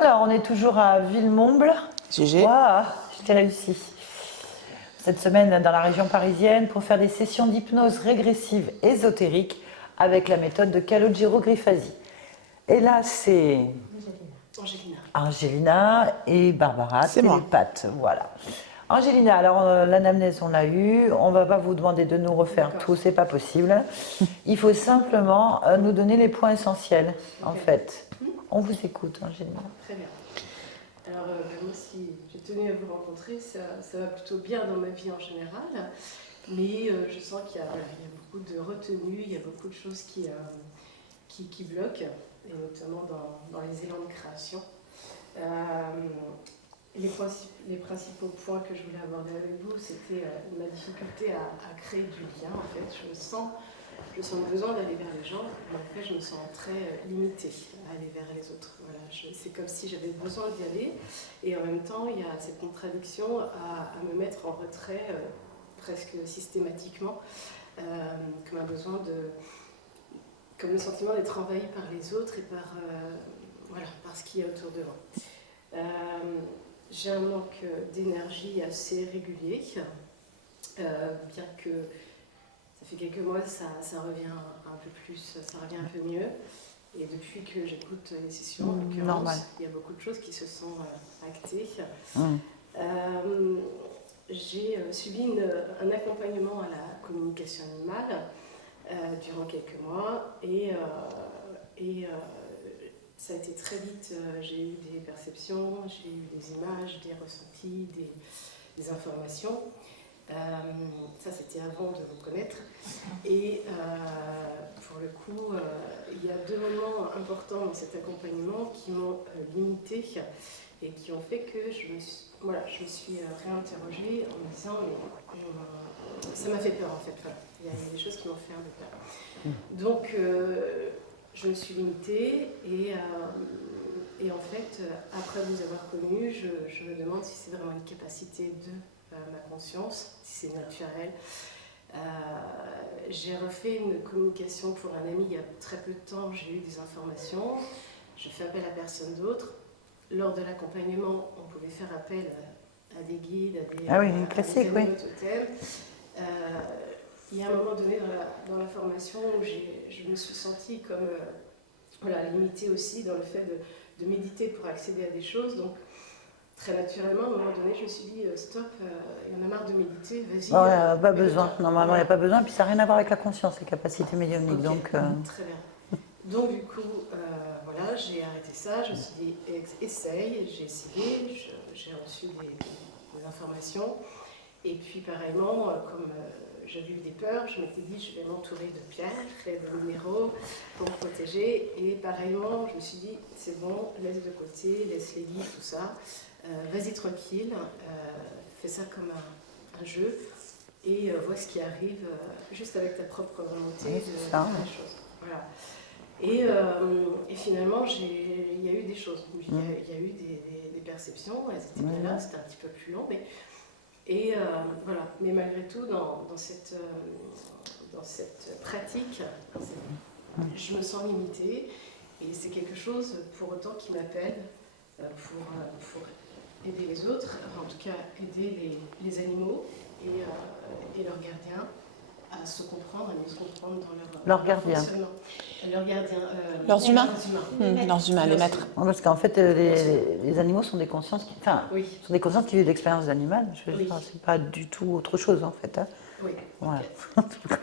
Alors, on est toujours à Villemomble. GG. Waouh, j'ai réussi. Cette semaine, dans la région parisienne, pour faire des sessions d'hypnose régressive ésotérique avec la méthode de Calogero Grifasi. Et là, c'est Angelina et Barbara, C'est moi. télépathe. Voilà. Angelina, alors l'anamnèse, on l'a eu. On ne va pas vous demander de nous refaire tout, c'est pas possible. Il faut simplement nous donner les points essentiels, en fait. On vous écoute, Angelina. Très bien. Alors, moi aussi, j'ai tenu à vous rencontrer. Ça va plutôt bien dans ma vie en général. Mais je sens qu'il y a beaucoup de retenues, il y a beaucoup de choses qui bloquent, et notamment dans les élans de création. Les principaux points que je voulais aborder avec vous, c'était ma difficulté à créer du lien. En fait, je sens le besoin d'aller vers les gens, mais en fait, je me sens très limitée à aller vers les autres. Voilà, c'est comme si j'avais besoin d'y aller, et en même temps, il y a cette contradiction à me mettre en retrait presque systématiquement, comme un besoin comme le sentiment d'être envahi par les autres et par ce qu'il y a autour de moi. J'ai un manque d'énergie assez régulier, bien que ça fait quelques mois, ça revient un peu plus, ça revient un peu mieux. Et depuis que j'écoute les sessions, en l'occurrence, il y a beaucoup de choses qui se sont actées. J'ai subi un accompagnement à la communication animale durant quelques mois, et ça a été très vite. J'ai eu des perceptions, j'ai eu des images, des ressentis, des informations. Ça, c'était avant de vous connaître. Et pour le coup, il y a deux moments importants dans cet accompagnement qui m'ont limitée et qui ont fait que je me suis réinterrogée en me disant ça m'a fait peur en fait. Voilà. Il y a des choses qui m'ont fait un peu peur. Donc, je me suis limitée et en fait, après vous avoir connu, je me demande si c'est vraiment une capacité de ma conscience, si c'est naturel. J'ai refait une communication pour un ami il y a très peu de temps, j'ai eu des informations, je fais appel à personne d'autre. Lors de l'accompagnement, on pouvait faire appel à des guides, à des classique, totems. Il y a un moment donné dans la formation où je me suis sentie comme limitée aussi dans le fait de méditer pour accéder à des choses. Donc, très naturellement, à un moment donné, je me suis dit stop, il y en a marre de méditer, vas-y. Non, il n'y a pas besoin. Normalement, il n'y a pas besoin. Puis ça n'a rien à voir avec la conscience, les capacités médiumniques. Okay. Donc, très bien. Donc, du coup, j'ai arrêté ça. Je me suis dit essaye. J'ai essayé. J'ai reçu des informations. Et puis, pareillement, comme j'avais eu des peurs, je m'étais dit je vais m'entourer de pierres et de minéraux pour me protéger. Et pareillement, je me suis dit c'est bon, laisse de côté, laisse les livres, tout ça. Vas-y tranquille, fais ça comme un jeu et vois ce qui arrive juste avec ta propre volonté de faire les choses. Voilà. Et finalement, il y a eu des choses. Il y a eu des perceptions, elles étaient bien là, c'était un petit peu plus long. Mais malgré tout, dans cette pratique, je me sens limitée et c'est quelque chose pour autant qui m'appelle pour aider les autres, en tout cas aider les animaux et leurs gardiens à se comprendre, à mieux se comprendre dans leur fonctionnement. Leurs gardiens. Leurs humains. Leurs humains, les maîtres. Parce qu'en fait, les animaux sont des consciences sont des consciences qui vivent l'expérience animale. C'est pas du tout autre chose en fait. Hein. Oui. Voilà.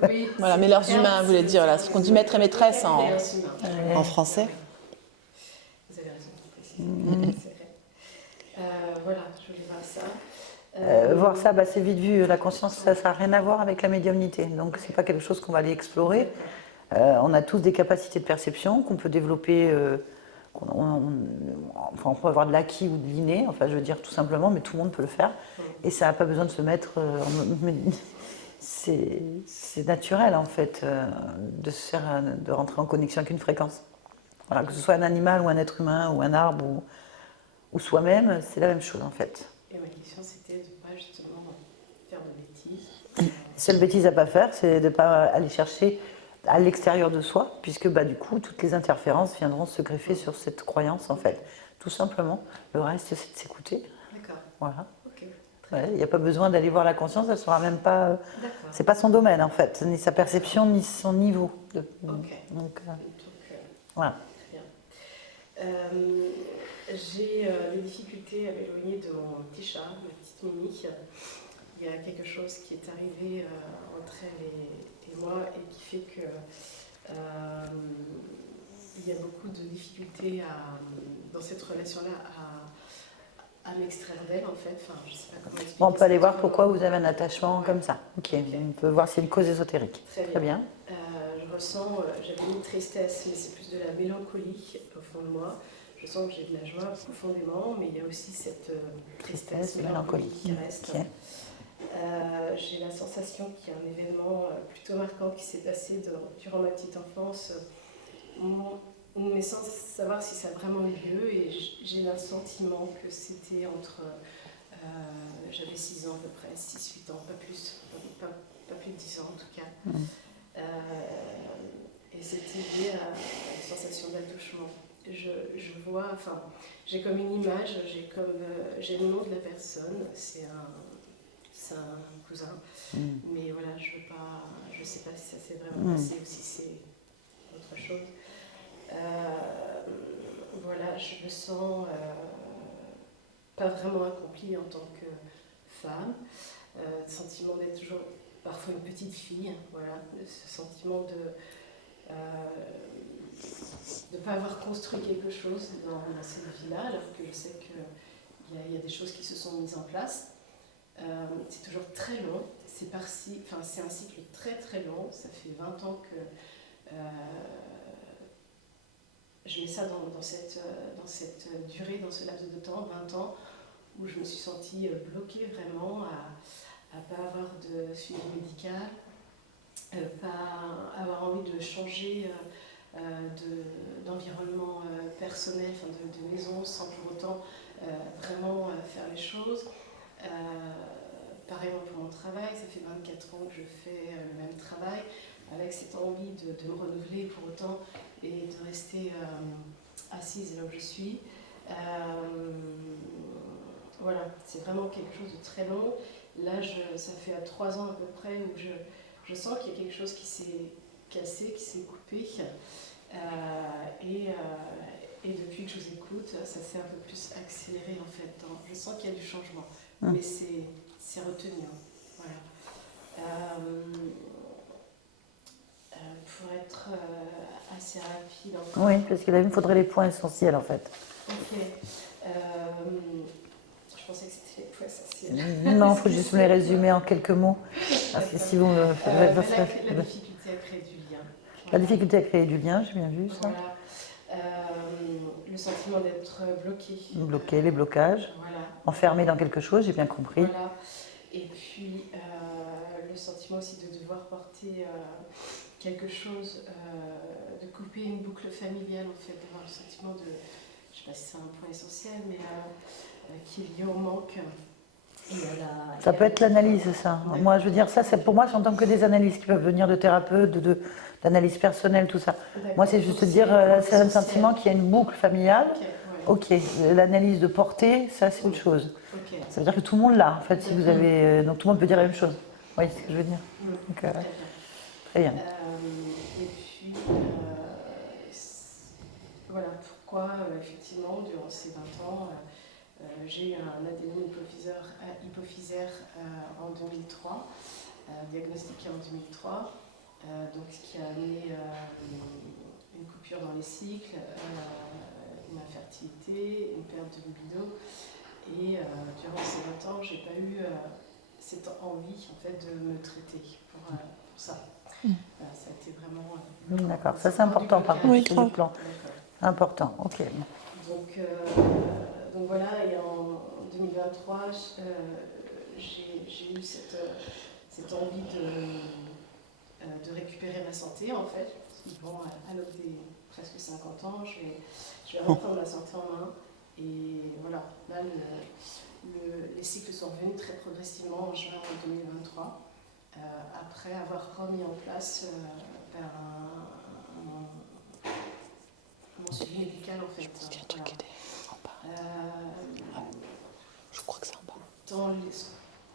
Oui, voilà, mais leurs humains, vous voulez dire, voilà, ce qu'on dit maître et maîtresse en français. Vous avez raison, c'est vrai. Voilà, je voulais voir ça. Voir ça, c'est vite vu. La conscience, ça n'a rien à voir avec la médiumnité. Donc, c'est pas quelque chose qu'on va aller explorer. On a tous des capacités de perception qu'on peut développer. On peut avoir de l'acquis ou de l'inné. Enfin, je veux dire tout simplement, mais tout le monde peut le faire. Et ça n'a pas besoin de se mettre. C'est naturel en fait de rentrer en connexion avec une fréquence. Voilà, que ce soit un animal ou un être humain ou un arbre ou soi-même, c'est la même chose en fait. Et ma question c'était de ne pas justement faire de bêtises. La seule bêtise à ne pas faire, c'est de ne pas aller chercher à l'extérieur de soi, puisque du coup, toutes les interférences viendront se greffer sur cette croyance en fait. tout simplement. Le reste, c'est de s'écouter. D'accord. Voilà. Ok. Il n'y a pas besoin d'aller voir la conscience, elle ne sera même pas. D'accord. C'est pas son domaine en fait, ni sa perception, ni son niveau. Ok. Donc, Donc, voilà. très bien. J'ai des difficultés à m'éloigner de mon petit chat, ma petite Mimi. Il y a quelque chose qui est arrivé entre elle et moi et qui fait que il y a beaucoup de difficultés dans cette relation-là à m'extraire d'elle en fait. Enfin, je sais pas comment expliquer. Bon, on peut aller voir pourquoi vous avez un attachement comme ça. Ok, on peut voir s'il y a une cause ésotérique. Très bien. Je ressens, j'avais une tristesse, mais c'est plus de la mélancolie au fond de moi. Je sens que j'ai de la joie profondément, mais il y a aussi cette tristesse, mélancolie qui reste. Okay. J'ai la sensation qu'il y a un événement plutôt marquant qui s'est passé durant ma petite enfance, mais sans savoir si ça a vraiment eu lieu, et j'ai le sentiment que c'était entre... j'avais 6 ans à peu près, 6-8 ans, pas plus, pas plus de 10 ans en tout cas. Et c'était lié à une sensation d'attachement. Je vois, enfin, j'ai comme une image, j'ai le nom de la personne, c'est un cousin, mais voilà, je sais pas si ça s'est vraiment passé ou si c'est autre chose. Voilà, je me sens pas vraiment accomplie en tant que femme, sentiment d'être toujours parfois une petite fille, voilà, ce sentiment de ne pas avoir construit quelque chose dans cette vie-là, alors que je sais qu'il y a des choses qui se sont mises en place. C'est toujours très long, c'est un cycle très très long, ça fait 20 ans que je mets ça dans cette durée, dans ce laps de temps, 20 ans, où je me suis sentie bloquée vraiment à ne pas avoir de suivi médical, pas avoir envie de changer d'environnement personnel, enfin de maison, sans pour autant vraiment faire les choses. Pareillement pour mon travail, ça fait 24 ans que je fais le même travail, avec cette envie de me renouveler pour autant et de rester assise là où je suis. Voilà, c'est vraiment quelque chose de très long. Là, ça fait 3 ans à peu près où je sens qu'il y a quelque chose qui s'est cassé, qui s'est coupé. Et depuis que je vous écoute, ça s'est un peu plus accéléré en fait. Je sens qu'il y a du changement, mais c'est retenu. Voilà. Pour être assez rapide encore. Oui, parce qu'il me faudrait les points essentiels en fait. Ok. Je pensais que c'était les points essentiels. Non, il faut juste me les résumer en quelques mots. Parce que si vous me faites... la difficulté à créer du lien. La difficulté à créer du lien, j'ai bien vu ça. Voilà. Le sentiment d'être bloqué. Bloqué, les blocages. Voilà. Enfermé dans quelque chose, j'ai bien compris. Voilà. Et puis le sentiment aussi de devoir porter quelque chose, de couper une boucle familiale en fait, d'avoir le sentiment de, je ne sais pas si c'est un point essentiel, mais qui est lié au manque. Ça peut être l'analyse, ça. Moi, je veux dire, ça, pour moi, j'entends que des analyses qui peuvent venir de thérapeutes, d'analyse personnelle, tout ça. Moi, c'est juste dire, c'est un sentiment qu'il y a une boucle familiale. Ok, l'analyse de portée, ça, c'est autre chose. Ça veut dire que tout le monde l'a, en fait, si vous avez... donc tout le monde peut dire la même chose. Vous voyez ce que je veux dire. Donc, très bien. Et puis, voilà pourquoi, effectivement, durant ces 20 ans, j'ai eu un adénome hypophysaire en 2003, diagnostiqué en 2003, donc ce qui a amené une coupure dans les cycles, une infertilité, une perte de libido, et durant ces 20 ans, j'ai pas eu cette envie en fait de me traiter pour ça. Ça a été vraiment... D'accord, ça c'est important par contre, sur le plan. Important, ok. Donc voilà, et en 2023, j'ai eu cette envie de récupérer ma santé en fait. Bon, à l'aube des presque 50 ans, je vais reprendre ma santé en main. Et voilà, là les cycles sont revenus très progressivement en juin 2023, après avoir remis en place mon suivi médical en fait. Voilà. Je crois que c'est en bas. Dans les,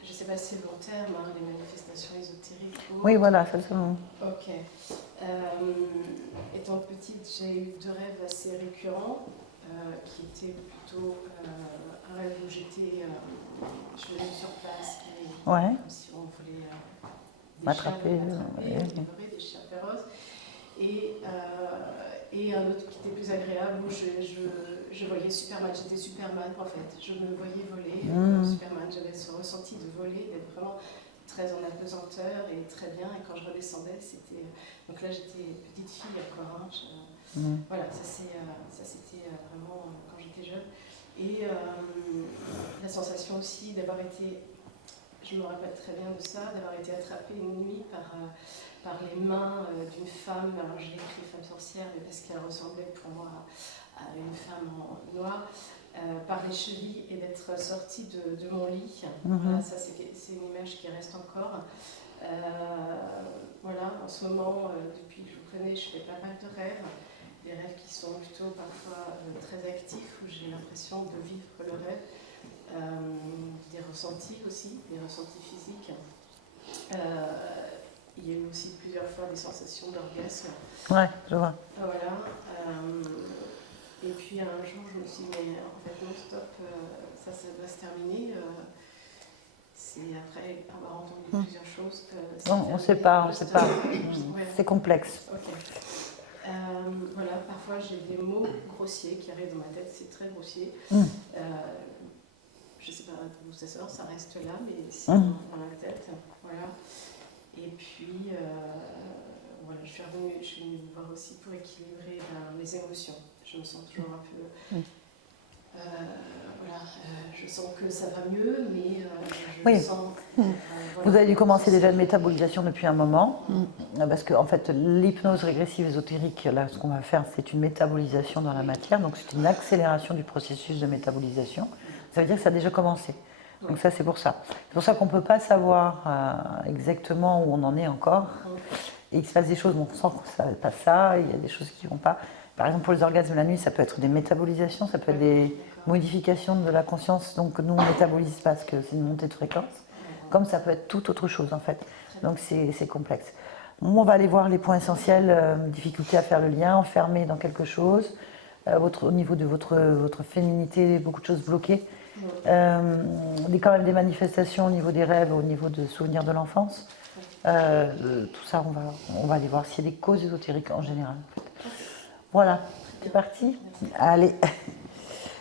je ne sais pas si c'est long terme, hein, les manifestations ésotériques. Oui, voilà, ça c'est bon. Ok. Étant petite, j'ai eu 2 rêves assez récurrents, qui étaient plutôt un rêve où je venais sur place, Ouais. comme si on voulait M'attraper, dévorer des chiens féroces. Et un autre qui était plus agréable où je voyais Superman, j'étais Superman en fait, je me voyais voler Superman, j'avais ce ressenti de voler, d'être vraiment très en apesanteur et très bien, et quand je redescendais c'était... Donc là j'étais petite fille encore, hein, voilà, ça c'était vraiment quand j'étais jeune. Et la sensation aussi d'avoir été, je me rappelle très bien de ça, d'avoir été attrapée une nuit par les mains d'une femme, alors je l'ai écrit femme sorcière, mais parce qu'elle ressemblait pour moi à une femme en noir, par les chevilles et d'être sortie de mon lit. Voilà, ça c'est une image qui reste encore. Voilà, en ce moment, depuis que je vous connais, je fais pas mal de rêves. Des rêves qui sont plutôt parfois très actifs, où j'ai l'impression de vivre le rêve. Des ressentis aussi, des ressentis physiques. Il y a eu aussi plusieurs fois des sensations d'orgasme. Ouais, je vois. Voilà. Et puis un jour, je me suis dit, mais en fait, non, stop, ça doit se terminer. C'est après avoir entendu plusieurs choses. Non, on ne sait pas, on sait pas. Ouais. C'est complexe. Ok. Voilà, parfois j'ai des mots grossiers qui arrivent dans ma tête, c'est très grossier. Je ne sais pas d'où ça sort, ça reste là, mais c'est dans la tête. Voilà. Et puis, voilà, je suis venue vous voir aussi pour équilibrer les émotions. Je me sens toujours un peu... voilà, je sens que ça va mieux, mais je sens... voilà. Vous avez dû commencer déjà une métabolisation depuis un moment, parce que en fait, l'hypnose régressive ésotérique, là, ce qu'on va faire, c'est une métabolisation dans la matière, donc c'est une accélération du processus de métabolisation. Ça veut dire que ça a déjà commencé. Donc ça, c'est pour ça. C'est pour ça qu'on ne peut pas savoir exactement où on en est encore. Et il se passe des choses, bon, on sent que ça ne va pas ça, il y a des choses qui ne vont pas. Par exemple, pour les orgasmes la nuit, ça peut être des métabolisations, ça peut être des modifications de la conscience, donc nous, on ne métabolise pas parce que c'est une montée de fréquence, comme ça peut être toute autre chose, en fait. Donc c'est complexe. On va aller voir les points essentiels, difficulté à faire le lien, enfermé dans quelque chose, au niveau de votre féminité, beaucoup de choses bloquées. Quand même des manifestations au niveau des rêves, au niveau de souvenirs de l'enfance. Tout ça, on va aller voir s'il y a des causes ésotériques en général. Voilà, c'est parti. Allez.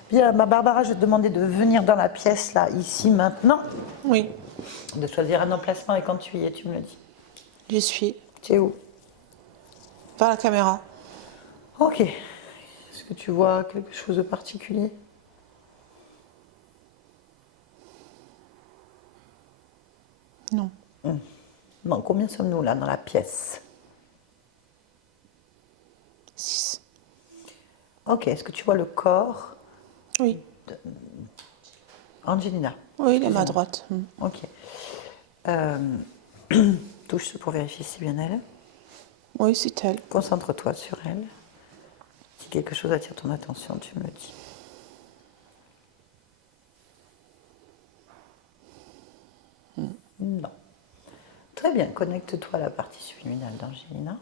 Bien, ma Barbara, je vais te demander de venir dans la pièce, là, ici, maintenant. Oui, De choisir un emplacement et quand tu y es, tu me le dis. j'y suis. Tu es où? Vers la caméra. Ok. Est-ce que tu vois quelque chose de particulier? Non. Bon, combien sommes-nous là dans la pièce? 6. Ok, est-ce que tu vois le corps? Oui. Angelina. Oui, il est à ma droite. Ok. Touche pour vérifier si c'est bien elle. Oui, c'est elle. Concentre-toi sur elle. Si quelque chose attire ton attention, tu me le dis. Non. Très bien, connecte-toi à la partie subliminale d'Angelina.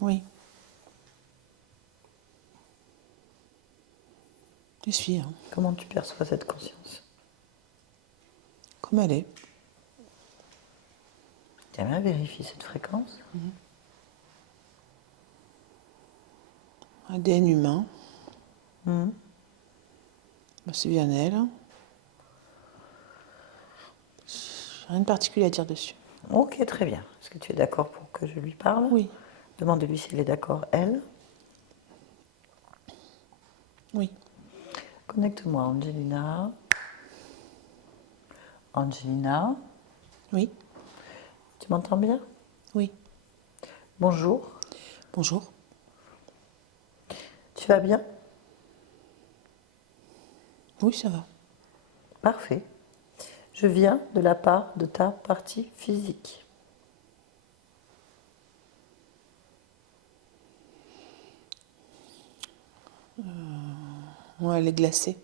Oui. Je suis. Hein. Comment tu perçois cette conscience? Comme elle est. Tu aimerais vérifier cette fréquence? ADN humain. Bah, c'est bien elle. J'ai rien de particulier à dire dessus. Ok, très bien. Est-ce que tu es d'accord pour que je lui parle? Oui. Demande-lui s'il est d'accord, elle. Oui. Connecte-moi, Angelina. Angelina, Oui. tu m'entends bien? Oui. Bonjour. Bonjour. Tu vas bien? Oui, ça va. Parfait. Je viens de la part de ta partie physique. Ouais, elle est glacée.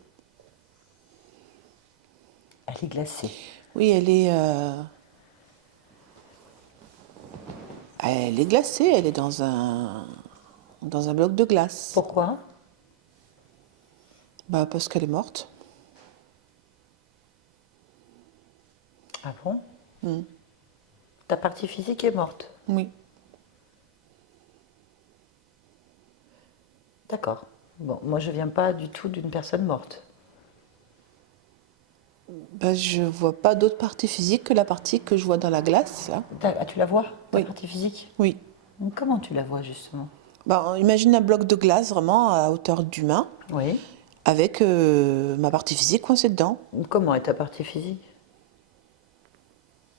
Elle est glacée. Oui, elle est glacée, elle est dans un bloc de glace. Pourquoi? Bah, parce qu'elle est morte. Ah bon? Ta partie physique est morte. Oui. D'accord. Bon, moi je viens pas du tout d'une personne morte. Bah, je vois pas d'autre partie physique que la partie que je vois dans la glace, là. Ah, tu la vois, ta Oui. partie physique? Oui. Comment tu la vois justement? Bah, imagine un bloc de glace vraiment à hauteur d'humain, Oui. avec ma partie physique coincée dedans. Comment est ta partie physique?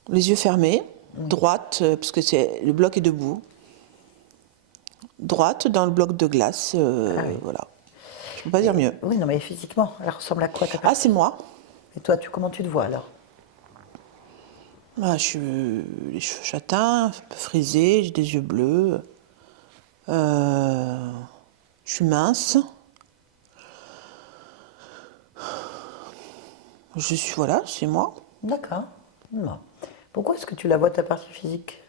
Les yeux fermés, droite, parce que le bloc est debout. Droite dans le bloc de glace, Oui. voilà. Je peux pas dire mieux. Oui, non, mais physiquement, elle ressemble à quoi ta Ah, partie? c'est moi. Et toi, comment tu te vois alors? Ah, je suis les cheveux châtains, un peu frisés, j'ai des yeux bleus. Je suis mince. Voilà, c'est moi. D'accord. Non. Pourquoi est-ce que tu la vois ta partie physique?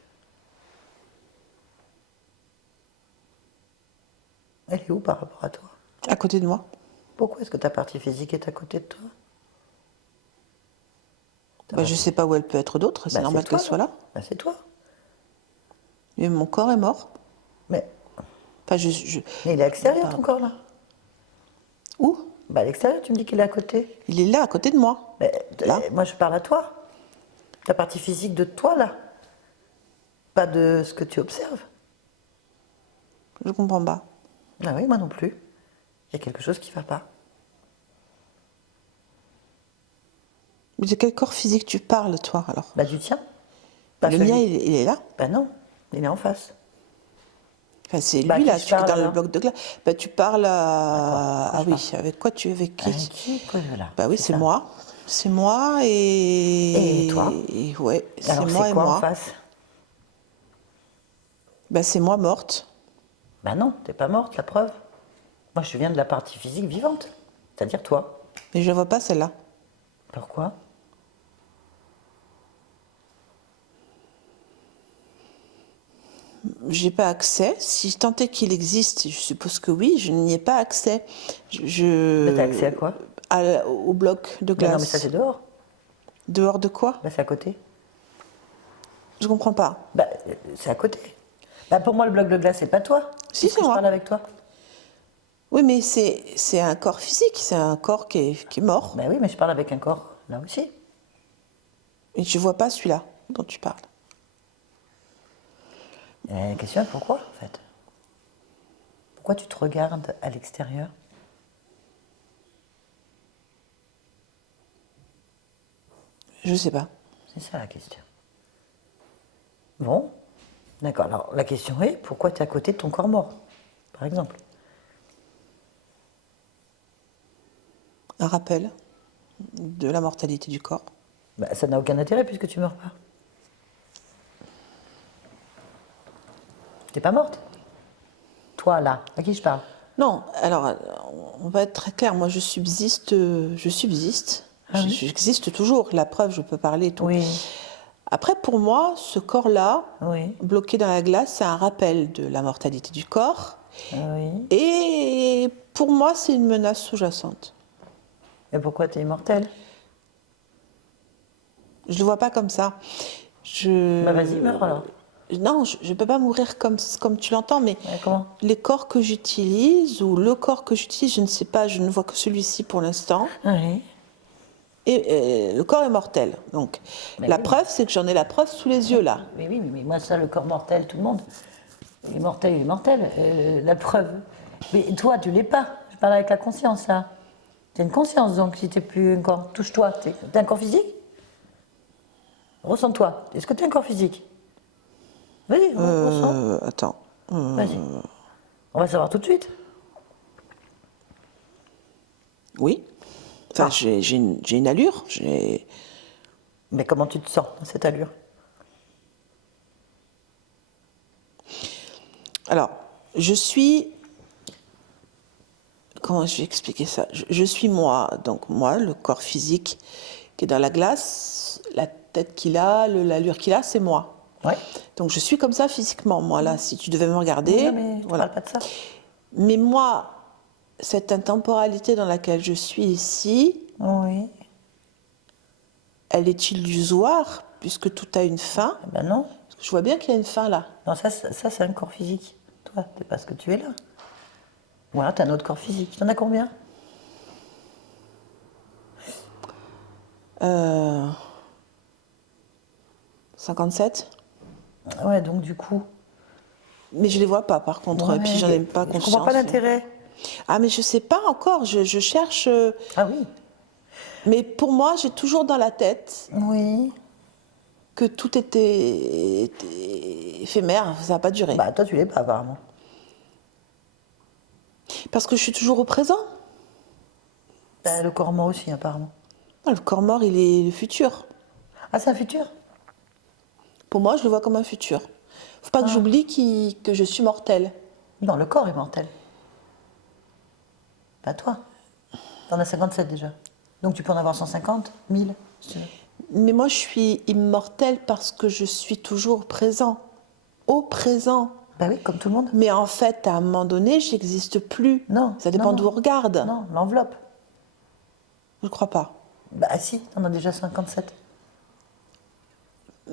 Elle est où par rapport à toi? À côté de moi. Pourquoi est-ce que ta partie physique est à côté de toi? Bah, je sais pas où elle peut être d'autre, c'est Bah, normal toi, qu'elle soit là. Bah, c'est toi. Mais mon corps est mort. Mais, Enfin, mais il est à l'extérieur Bah, ton corps là. où? Bah, à l'extérieur, tu me dis qu'il est à côté. Il est là, à côté de moi. Mais, Là. moi, je parle à toi. Ta partie physique de toi là. Pas de ce que tu observes. Je comprends pas. Ah oui, moi non plus. Il y a quelque chose qui va pas. Mais de quel corps physique tu parles, toi, alors? Bah, du tien. Pas Le celui- mien, il est là. Bah non, il est en face. Enfin, c'est Bah, à lui, qui là, je parle, dans le alors bloc de glace. Bah, tu parles à... quoi Ah je oui, avec quoi tu... Avec qui? Avec qui que là? Bah oui, c'est ça. moi. C'est moi Et toi? Ouais, c'est Alors, moi c'est et quoi en moi. face? Bah, c'est moi morte. Bah non, t'es pas morte, la preuve. Moi, je viens de la partie physique vivante. C'est-à-dire toi. Mais je ne vois pas celle-là. Pourquoi? J'ai pas accès. Si tant est qu'il existe, je suppose que oui, je n'y ai pas accès. Mais t'as accès à quoi? Au bloc de Bah glace. non, mais ça, c'est dehors. Dehors de quoi? Bah, c'est à côté. Je comprends pas. Bah, c'est à côté. Bah, pour moi, le bloc de glace, c'est pas toi. Si, Puisque c'est je moi. parle avec toi. Oui, mais c'est un corps physique, c'est un corps qui est mort. Bah oui, mais je parle avec un corps, là aussi. Et je vois pas celui-là dont tu parles. Et la question est pourquoi, en fait? Pourquoi tu te regardes à l'extérieur? Je sais pas. C'est ça la question. Bon, d'accord. Alors la question est pourquoi tu es à côté de ton corps mort, par exemple? Un rappel de la mortalité du corps. Bah, ça n'a aucun intérêt puisque tu meurs pas. T'es pas morte. Toi là, à qui je parle? Non, alors, on va être très clair. Moi, je subsiste. Ah oui. J'existe toujours. La preuve, je peux parler et tout. Oui, Après, pour moi, ce corps-là, oui, bloqué dans la glace, c'est un rappel de la mortalité du corps. oui. Et pour moi, c'est une menace sous-jacente. Et pourquoi t'es immortelle? Je le vois pas comme ça. Bah vas-y, meurs alors. Non, je ne peux pas mourir comme tu l'entends, mais Ouais, comment? les corps que j'utilise, ou le corps que j'utilise, je ne sais pas, je ne vois que celui-ci pour l'instant. Oui. Et le corps est mortel. Donc, Mais la oui. preuve, c'est que j'en ai la preuve sous les yeux, là. Mais moi ça, le corps mortel, tout le monde. Il est mortel, il est mortel. La preuve. Mais toi, tu l'es pas. Je parle avec la conscience là. T'as une conscience donc si t'es plus un corps. Touche-toi. T'es un corps physique? Ressens-toi. Est-ce que t'es un corps physique? Vas-y, ressens. Attends. Vas-y. On va savoir tout de suite. Oui. Enfin, Ah. j'ai une allure. Mais comment tu te sens dans cette allure? Alors, je suis... comment je vais expliquer ça? Je suis moi, donc moi, le corps physique qui est dans la glace, la tête qu'il a, l'allure qu'il a, c'est moi. Ouais. Donc je suis comme ça physiquement, moi là, si tu devais me Oui, regarder, non, mais je voilà. parle pas de ça. Mais moi, cette intemporalité dans laquelle je suis ici, Oui. elle est illusoire puisque tout a une fin. Eh ben non. Parce que je vois bien qu'il y a une fin là. Non, ça c'est un corps physique. Toi, t'es pas ce que tu es là. Voilà, t'as un autre corps physique. T'en as combien? Euh, 57. Ouais, donc du coup. Mais je les vois pas par contre, Ouais, puis j'en ai pas je conscience. comprends pas l'intérêt. Ah mais je sais pas encore, je cherche. Ah oui. Mais pour moi, j'ai toujours dans la tête Oui. que tout était éphémère, ça n'a pas duré. Bah toi tu l'es pas apparemment. Parce que je suis toujours au présent. Bah, le corps mort aussi apparemment. Le corps mort, il est le futur. Ah c'est un futur? Pour moi, je le vois comme un futur. Faut pas que j'oublie que je suis mortelle. Non, le corps est mortel. Pas toi. T'en as 57 déjà. Donc tu peux en avoir 150, 1000, si tu veux. Mais moi, je suis immortelle parce que je suis toujours présent. Au présent. Bah oui, comme tout le monde. Mais en fait, à un moment donné, j'existe plus. Non. Ça dépend non, d'où non. on regarde. Non, l'enveloppe. Je ne crois pas. Bah si, t'en as déjà 57.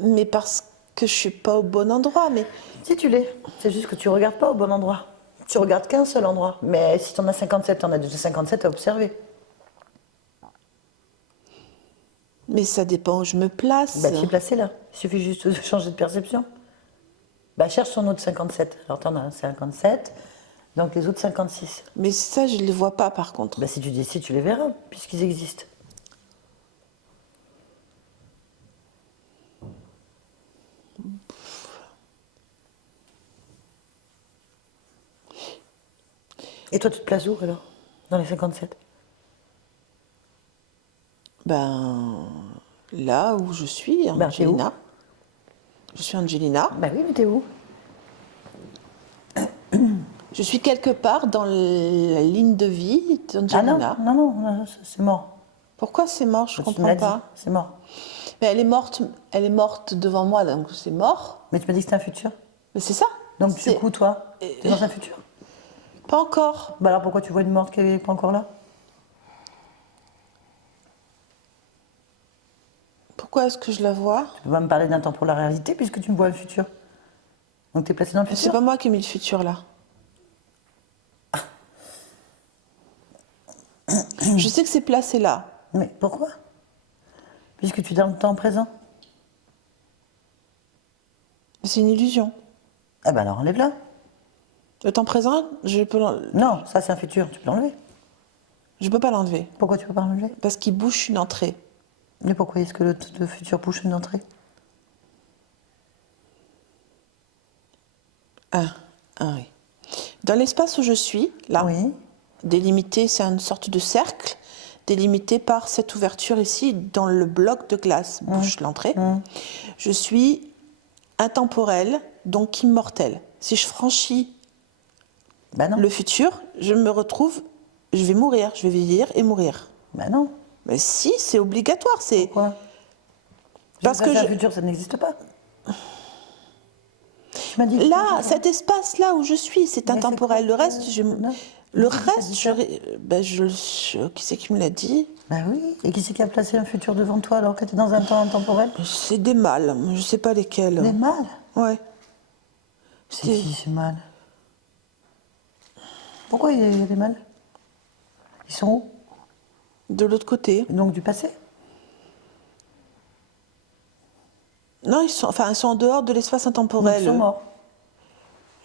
Mais parce que je suis pas au bon endroit. Mais Si tu l'es, c'est juste que tu regardes pas au bon endroit. Tu regardes qu'un seul endroit. Mais si t'en as 57, t'en as déjà 57 à observer. ça dépend où je me place. Bah tu es placé là. Il suffit juste de changer de perception. Bah cherche ton autre 57. Alors t'en as 57, donc les autres 56. Mais ça, je ne les vois pas par contre. Bah si tu dis si, tu les verras, puisqu'ils existent. Et toi tu te places où alors? Dans les 57? Ben, là où je suis, Ben, t'es où? Angelina. Je suis Angelina. Bah oui, mais t'es où? Je suis quelque part dans la ligne de vie Ah non, d'Angelina. non, c'est mort. Pourquoi c'est mort? Je Tu me comprends l'as dit, pas. c'est mort. Mais elle est morte devant moi, donc c'est mort. Mais tu m'as dit que c'était un futur. Mais c'est ça. Donc du C'est- coup, toi, t'es dans un futur. Pas encore. Bah alors pourquoi tu vois une morte qui n'est pas encore là? Pourquoi est-ce que je la vois? Tu peux pas me parler d'un temps pour la réalité puisque tu me vois le futur. Donc t'es placé dans le C'est futur? pas moi qui ai mis le futur là. Je sais que c'est placé là. Mais pourquoi? Puisque tu es dans le temps présent. Mais c'est une illusion. Ah bah alors enlève-la. Le temps présent, Non, ça c'est un futur, tu peux l'enlever. je peux pas l'enlever. Pourquoi tu peux pas l'enlever? Parce qu'il bouche une entrée. Mais pourquoi est-ce que le futur bouche une entrée? Ah, oui. Dans l'espace où je suis, là, Oui. délimité, c'est une sorte de cercle, délimité par cette ouverture ici, dans le bloc de glace, bouche l'entrée. Je suis intemporelle, donc immortelle. Si je franchis Bah non. le futur, je me retrouve, je vais mourir, je vais vieillir et mourir. Bah non. Mais si, c'est obligatoire, c'est... Pourquoi? Parce que un je- futur, ça n'existe pas. Tu m'as dit. Là, cet espace-là où je suis, c'est Mais intemporel. c'est Le quoi reste, non. le Qui t'a reste, dit ça qui c'est qui me l'a dit? Bah oui. Et qui c'est qui a placé un futur devant toi alors que tu es dans un temps intemporel? C'est des mâles, je sais pas lesquels. Des mâles. Ouais. C'est qui ces mâles? Pourquoi il y a des mâles? Ils sont où? De l'autre côté. Donc du passé? Non, ils sont en dehors de l'espace Donc intemporel. ils sont morts.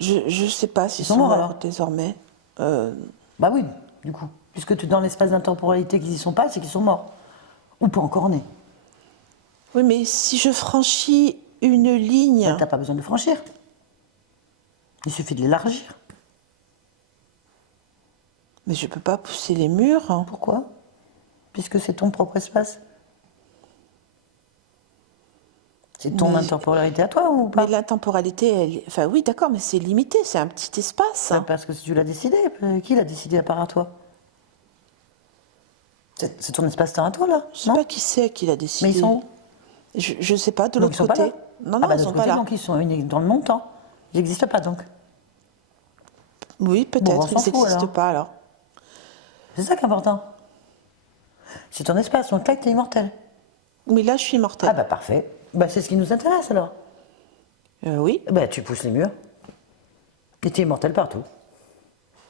Je sais pas s'ils Ils sont sont morts, morts alors désormais. Bah oui, du coup. Puisque tu es dans l'espace d'intemporalité qu'ils y sont pas, c'est qu'ils sont morts. Ou pas encore nés. Oui, mais si je franchis une ligne, Bah, t'as pas besoin de franchir. Il suffit de l'élargir. mais je peux pas pousser les murs. Hein. Pourquoi? Puisque c'est ton propre espace. C'est ton Mais- intemporalité à toi ou pas? Mais l'intemporalité, enfin oui, d'accord, mais c'est limité, c'est un petit espace. Parce que si tu l'as décidé, qui l'a décidé à part à toi? C'est ton espace-temps à toi, là? Je sais Non? pas qui c'est qui l'a décidé. Mais ils sont où? Je sais pas, de Donc, l'autre ils sont pas côté. là? Non, Ah non, bah, ils de sont l'autre pas côté, là. donc ils sont dans le montant. Ils n'existent pas, donc. Oui, Bon, on peut-être, s'en ils fout, n'existent alors. pas alors. C'est ça qui est important. C'est ton espace, donc là, tu es immortel. Mais là, je suis Ah immortelle. bah parfait. Bah c'est ce qui nous intéresse alors. Oui, Bah tu pousses les murs. Et tu es immortel partout.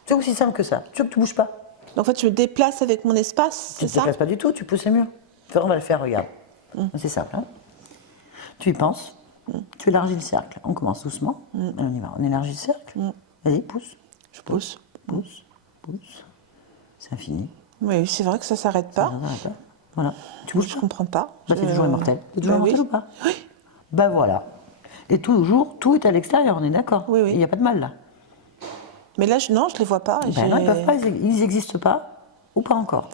C'est aussi simple que ça. Tu veux que tu bouges pas? donc en fait, je me déplace avec mon espace, Tu c'est ne te ça? déplaces pas du tout, tu pousses les murs. Enfin, on va le faire, regarde. C'est simple. Hein, tu y penses, tu élargis le cercle. On commence doucement. Allez, on y va. On élargit le cercle. Vas-y, pousse. Je pousse. Pousse, pousse. C'est infini. Oui, c'est vrai que ça s'arrête pas. Ça n'arrête pas. Voilà. Tu bouges Je pas. comprends pas. Bah, t'es toujours immortel. T'es toujours Bah immortel oui. ou pas? Oui. Bah voilà. Et toujours, tout est à l'extérieur, on est d'accord? Oui, oui. Il n'y a pas de mal là. Mais là, non, je les vois pas. Ben non, ils peuvent pas, ils n'existent pas. Ou pas encore.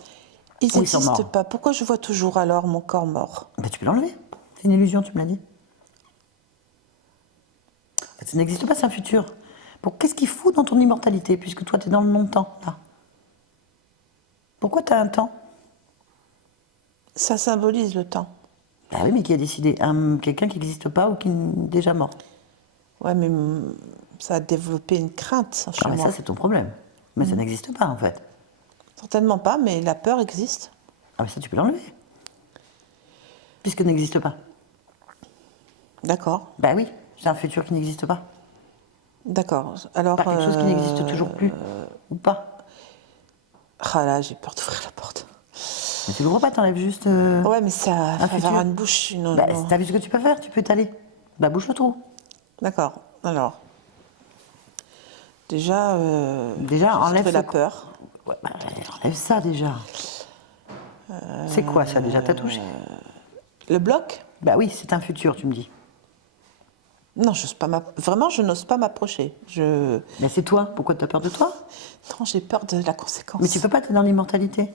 Ils Ou ils sont n'existent morts. pas. Pourquoi je vois toujours alors mon corps mort? Ben, tu peux l'enlever. C'est une illusion, tu me l'as dit. En fait, ça n'existe pas, c'est un futur. Bon, qu'est-ce qu'il fout dans ton immortalité, puisque toi, tu es dans le non-temps, là? Pourquoi tu as un temps? Ça symbolise le temps. Ah oui, mais qui a décidé? Quelqu'un qui n'existe pas ou qui est déjà mort? Ouais, mais ça a développé une crainte chez Ah, mais moi. ça, c'est ton problème. Mais ça n'existe pas, en fait. Certainement pas, mais la peur existe. Ah, mais ça, tu peux l'enlever. Puisque ça n'existe pas. D'accord, Ben oui, c'est un futur qui n'existe pas. d'accord. Alors. Pas quelque chose qui n'existe toujours plus. Ou pas. Ah là, j'ai peur d'ouvrir la porte. Mais tu l'ouvres pas, t'enlèves juste. Ouais, mais ça va futur. avoir une bouche. Bah, t'as vu ce que tu peux faire, tu peux t'aller. Bah, bouge le trou. D'accord. Alors. Déjà. Déjà, j'ai enlève trouvé ce la co- peur. Ouais, bah, enlève ça déjà. C'est quoi ça déjà? T'as touché? Le bloc? Bah oui, c'est un futur, tu me dis. Non, j'ose pas vraiment, je n'ose pas m'approcher. Mais c'est toi, pourquoi t'as peur de toi? Non, j'ai peur de la conséquence. Mais tu peux pas, t'es dans l'immortalité.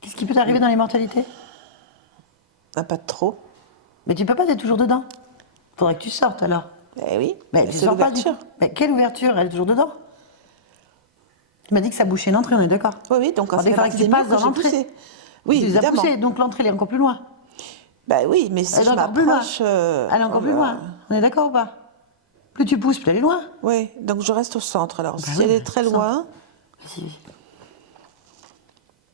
Qu'est-ce qui peut t'arriver dans l'immortalité? Ah, pas de trop. Mais tu peux pas, t'es toujours dedans. Faudrait que tu sortes alors. Eh oui, Mais mais tu c'est sors pas du l'ouverture. coup. Mais quelle ouverture? Elle est toujours dedans. Tu m'as dit que ça bouchait l'entrée, on est d'accord? Oui, oui, donc Alors, ça il fait faudrait que partie tu des passes murs que dans j'ai l'entrée. poussés. Oui, Tu les as évidemment. poussés, donc l'entrée elle est encore plus loin. Bah oui, mais si Elle je est encore plus loin. m'approche... Elle est encore oh plus là loin. là. On est d'accord ou pas? Plus tu pousses, plus elle est loin. Oui, donc je reste au centre. Alors, si oui, elle est très au centre. loin, Si.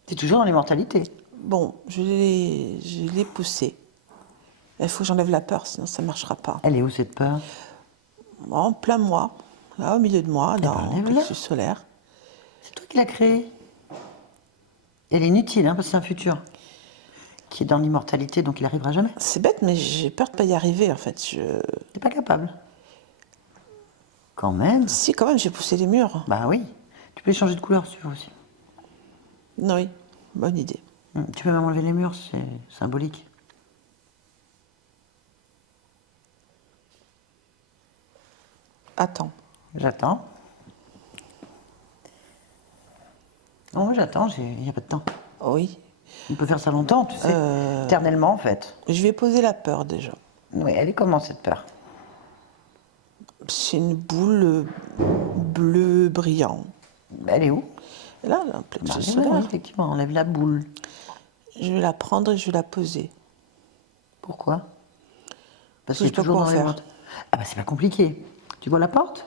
T'es toujours dans l'immortalité. bon, je l'ai poussée. Il faut que j'enlève la peur, sinon ça ne marchera pas. Elle est où cette peur? En plein moi, là, au milieu de moi, dans le enlève-la. plexus solaire. C'est toi qui l'as créée. Elle est inutile, hein, parce que c'est un futur qui est dans l'immortalité, donc il n'arrivera jamais. C'est bête, mais j'ai peur de ne pas y arriver, en fait. T'es pas capable. Quand même. Si, quand même, j'ai poussé les murs. Bah oui. Tu peux les changer de couleur si tu veux aussi. Oui, bonne idée. Tu peux même enlever les murs, c'est symbolique. Attends. J'attends. Oh, j'attends, il n'y a pas de temps. Oui. On peut faire ça longtemps, tu sais. Éternellement, en fait. Je vais poser la peur, déjà. Oui, elle est comment, cette peur? C'est une boule bleu brillant. Elle est où? Là, le Bah, plexus oui, solaire. effectivement, on enlève la boule. Je vais la prendre et je vais la poser. Pourquoi? Parce Je que sais pas toujours quoi dans en les faire. boîtes. Ah bah c'est pas compliqué. Tu vois la porte?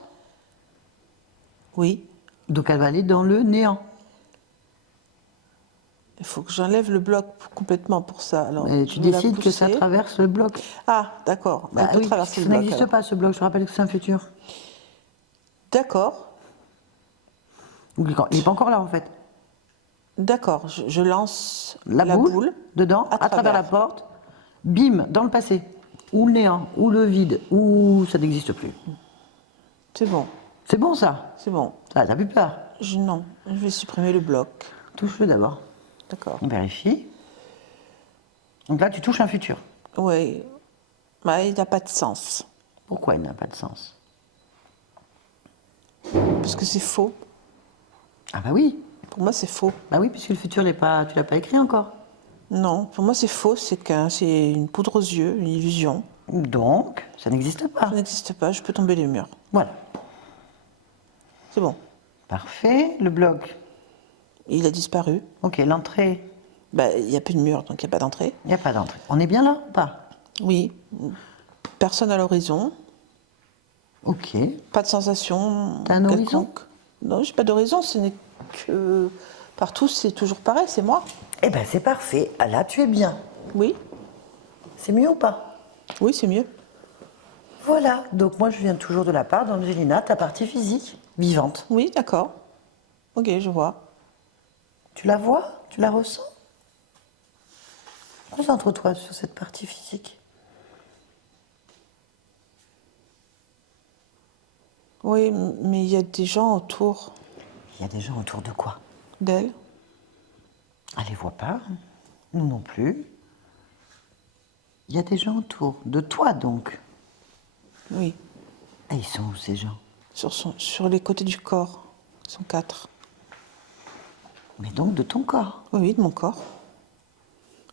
Oui. Donc elle va aller dans le néant. Il faut que j'enlève le bloc complètement pour ça. Alors, Et je tu vais la décides que ça pousser. traverse le bloc. Ah, d'accord. Bah Elle peut oui, traverser ça le bloc. n'existe alors. pas ce bloc, je te rappelle que c'est un futur. D'accord. Il n'est pas encore là en fait. D'accord. Je lance La boule, dedans, à travers la porte, bim, dans le passé. Ou le néant, ou le vide, ou ça n'existe plus. C'est bon. C'est bon ça? C'est bon. Ça, t'as plus peur? Non, je vais supprimer le bloc. Touche-le d'abord. D'accord. On vérifie. Donc là, tu touches un futur. Oui. Bah, il n'a pas de sens. Pourquoi il n'a pas de sens? Parce que c'est faux. Ah bah oui. Pour moi, c'est faux. Bah oui, puisque le futur, tu l'as pas écrit encore. Non, pour moi, c'est faux. C'est une poudre aux yeux, une illusion. Donc, ça n'existe pas. Ça n'existe pas. Je peux tomber les murs. Voilà. C'est bon. Parfait. Le bloc. Il a disparu. Ok, l'entrée, Il n'y a plus de mur, donc il n'y a pas d'entrée. il n'y a pas d'entrée. On est bien là ou pas? Oui. Personne à l'horizon. Ok. Pas de sensation T'as un horizon? quelconque. Non, j'ai pas d'horizon. Ce n'est que partout, c'est toujours pareil. C'est moi. Eh ben c'est parfait. Ah, là, tu es bien. Oui. C'est mieux ou pas? Oui, c'est mieux. Voilà. Donc moi, je viens toujours de la part d'Angelina, ta partie physique, vivante. Oui, d'accord. Ok, je vois. Tu la vois? Tu la ressens? Concentre-toi sur cette partie physique. Oui, mais il y a des gens autour Il y a des gens autour de quoi? d'elle. Elle les voit pas. Nous non plus. Il y a des gens autour. De toi, donc. Oui. Et ils sont où, ces gens? Sur les côtés du corps. Ils sont 4. Mais donc de ton corps. Oui, oui, de mon corps.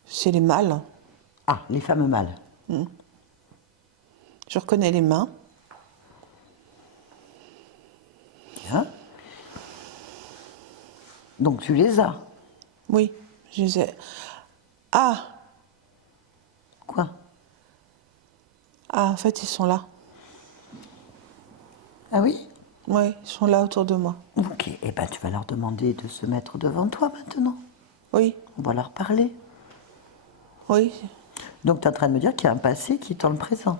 C'est les mâles. Ah, les fameux mâles. Je reconnais les mains. Bien. Donc tu les as. Oui, je les ai. Ah, Quoi? en fait, ils sont là. Ah oui? Oui, ils sont là autour de moi. Ok. Eh ben tu vas leur demander de se mettre devant toi maintenant. Oui, On va leur parler. oui. Donc tu es en train de me dire qu'il y a un passé qui est dans le présent.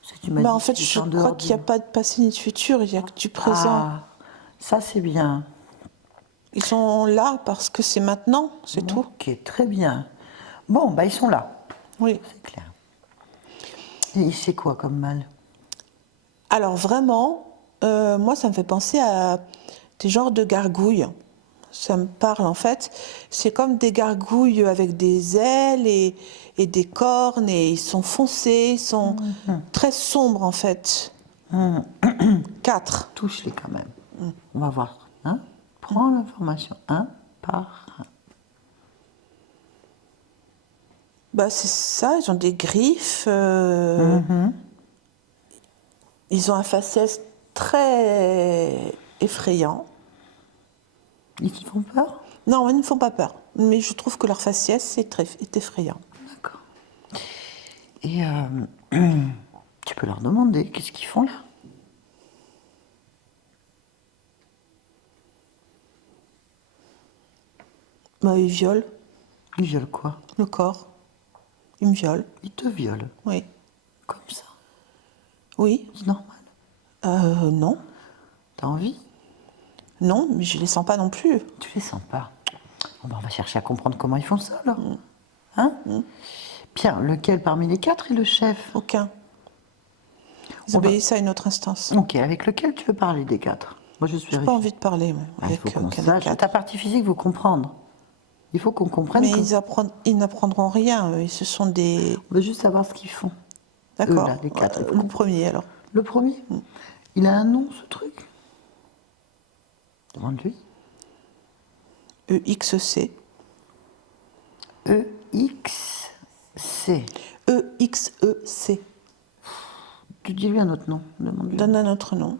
Parce que tu m'as dit En que fait, tu je étais en crois dehors qu'il n'y a du- pas de passé ni de futur, il n'y a que du présent. Ah, ça c'est bien. Ils sont là parce que c'est maintenant, c'est tout. Ok, très bien. Bon, bah ils sont là. Oui. C'est clair. Et c'est quoi comme mal? Alors vraiment, moi, ça me fait penser à des genres de gargouilles. Ça me parle en fait. C'est comme des gargouilles avec des ailes et des cornes et ils sont foncés, ils sont très sombres en fait. 4. Touche-les quand même. On va voir. Hein? Prends l'information un par un. C'est ça, ils ont des griffes. Ils ont un faciès très effrayant. Ils te font peur? Non, ils ne font pas peur. Mais je trouve que leur faciès est effrayant. D'accord. Et tu peux leur demander qu'est-ce qu'ils font là? Ils violent Ils violent quoi? le corps. Ils me violent. Ils te violent. Oui. Comme ça. Oui. C'est normal. Non. T'as envie? Non, mais je les sens pas non plus. Tu les sens pas. Bon, bah, on va chercher à comprendre comment ils font ça alors. Hein? Bien, lequel parmi les 4 est le chef? Aucun. Ils On va- obéissent à une autre instance. Ok, avec lequel tu veux parler des 4? Moi je suis J'ai pas envie de parler moi, Il avec faut qu'on aucun des sache. 4. Ta partie physique, vous comprendre. Il faut qu'on comprenne. Mais que- ils n'apprendront rien. Eux. Ce sont des. On veut juste savoir ce qu'ils font. D'accord. là, les 4. Le premier alors. Le premier, il a un nom, ce truc? Demande-lui. EXC. E-X-C. EXEC. Tu dis-lui un autre nom. Demande-lui. Donne un autre nom.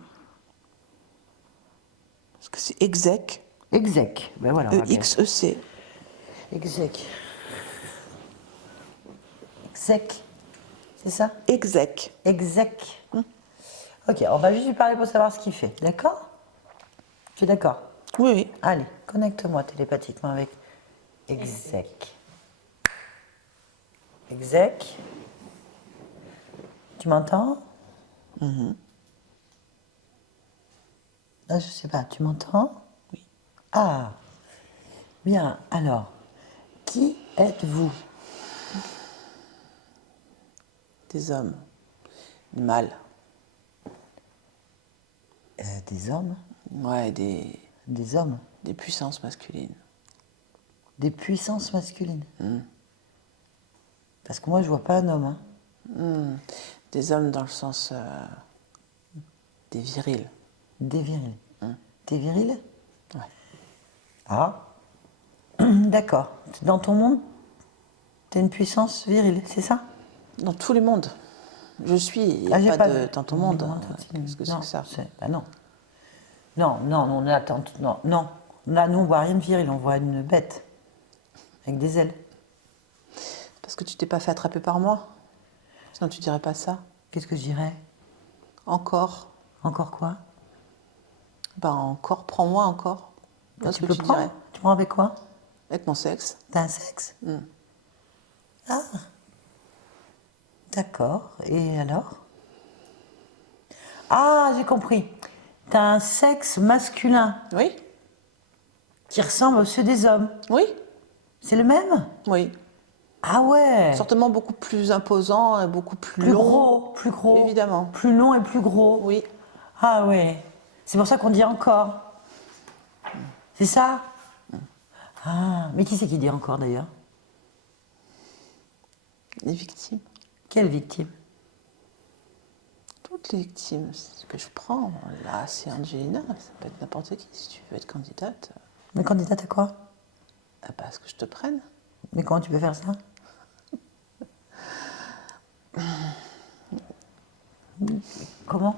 Parce que c'est exec. Exec. Ben voilà. on va bien. EXEC. Exec. Exec. C'est ça? Exec. Exec. Ok, on va juste lui parler pour savoir ce qu'il fait. D'accord? Tu es d'accord? Oui, oui. Allez, connecte-moi télépathiquement avec Exec. Exec. Tu m'entends? Ah, je sais pas, tu m'entends? Oui. Ah, bien, alors, qui êtes-vous? Des hommes. Mâles. Des hommes? Ouais, des Hommes? puissances masculines. Des puissances masculines? Parce que moi, je vois pas un homme. Hein. Des hommes dans le sens des virils. Des virils. T'es viril? Ouais. Ah, d'accord. Dans ton monde, t'es une puissance virile, c'est ça? Dans tous les mondes. Je suis, il n'y a j'ai pas de vu. dans ton monde. Non, Qu'est-ce que c'est non, que ça? bah non. Non, on attend. Non, non. Là, nous, on voit rien de viril, on voit une bête avec des ailes. Parce que tu t'es pas fait attraper par moi. Sinon, tu dirais pas ça. Qu'est-ce que je dirais? Encore. Encore quoi? Ben, encore, prends-moi encore. Voilà ce Tu que peux tu prendre? dirais. Tu prends avec quoi? Avec mon sexe. T'as un sexe? Mm. Ah, d'accord. Et alors? Ah, j'ai compris. T'as un sexe masculin Oui. qui ressemble à ceux des hommes. Oui. C'est le même? Oui. Ah ouais. Certainement beaucoup plus imposant et beaucoup plus, Plus long. gros, plus gros. Évidemment. Plus long et plus gros. Oui. Ah ouais. C'est pour ça qu'on dit encore. C'est ça? Ah, mais qui c'est qui dit encore d'ailleurs? Les victimes. Quelle victime? Toutes les victimes que je prends, là, c'est Angelina, ça peut être n'importe qui. Si tu veux être candidate, Mais candidate à quoi? à ce que je te prenne. Mais comment tu peux faire ça? Comment?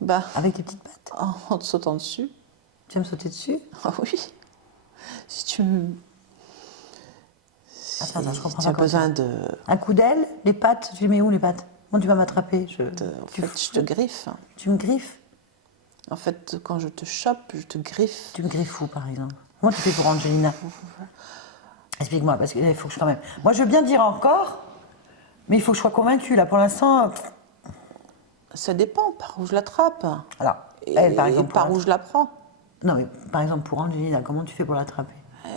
Bah, Avec tes petites pattes? en te sautant dessus. Tu vas me sauter dessus? Ah oui. Si tu me. Attends, je comprends tu pas as comment besoin de. Un coup d'aile? Les pattes? Tu les mets où les pattes? Comment tu vas m'attraper? En fait, je te griffe. Tu me griffes? En fait, quand je te chope, je te griffe. Tu me griffes où par exemple? Comment tu fais pour Angelina? Explique-moi, parce qu'il faut que je quand même. Moi je veux bien dire encore, mais il faut que je sois convaincue là. Pour l'instant. Ça dépend par où je l'attrape. Alors, Et elle par exemple. par où je la prends. Non mais par exemple pour Angelina, comment tu fais pour l'attraper?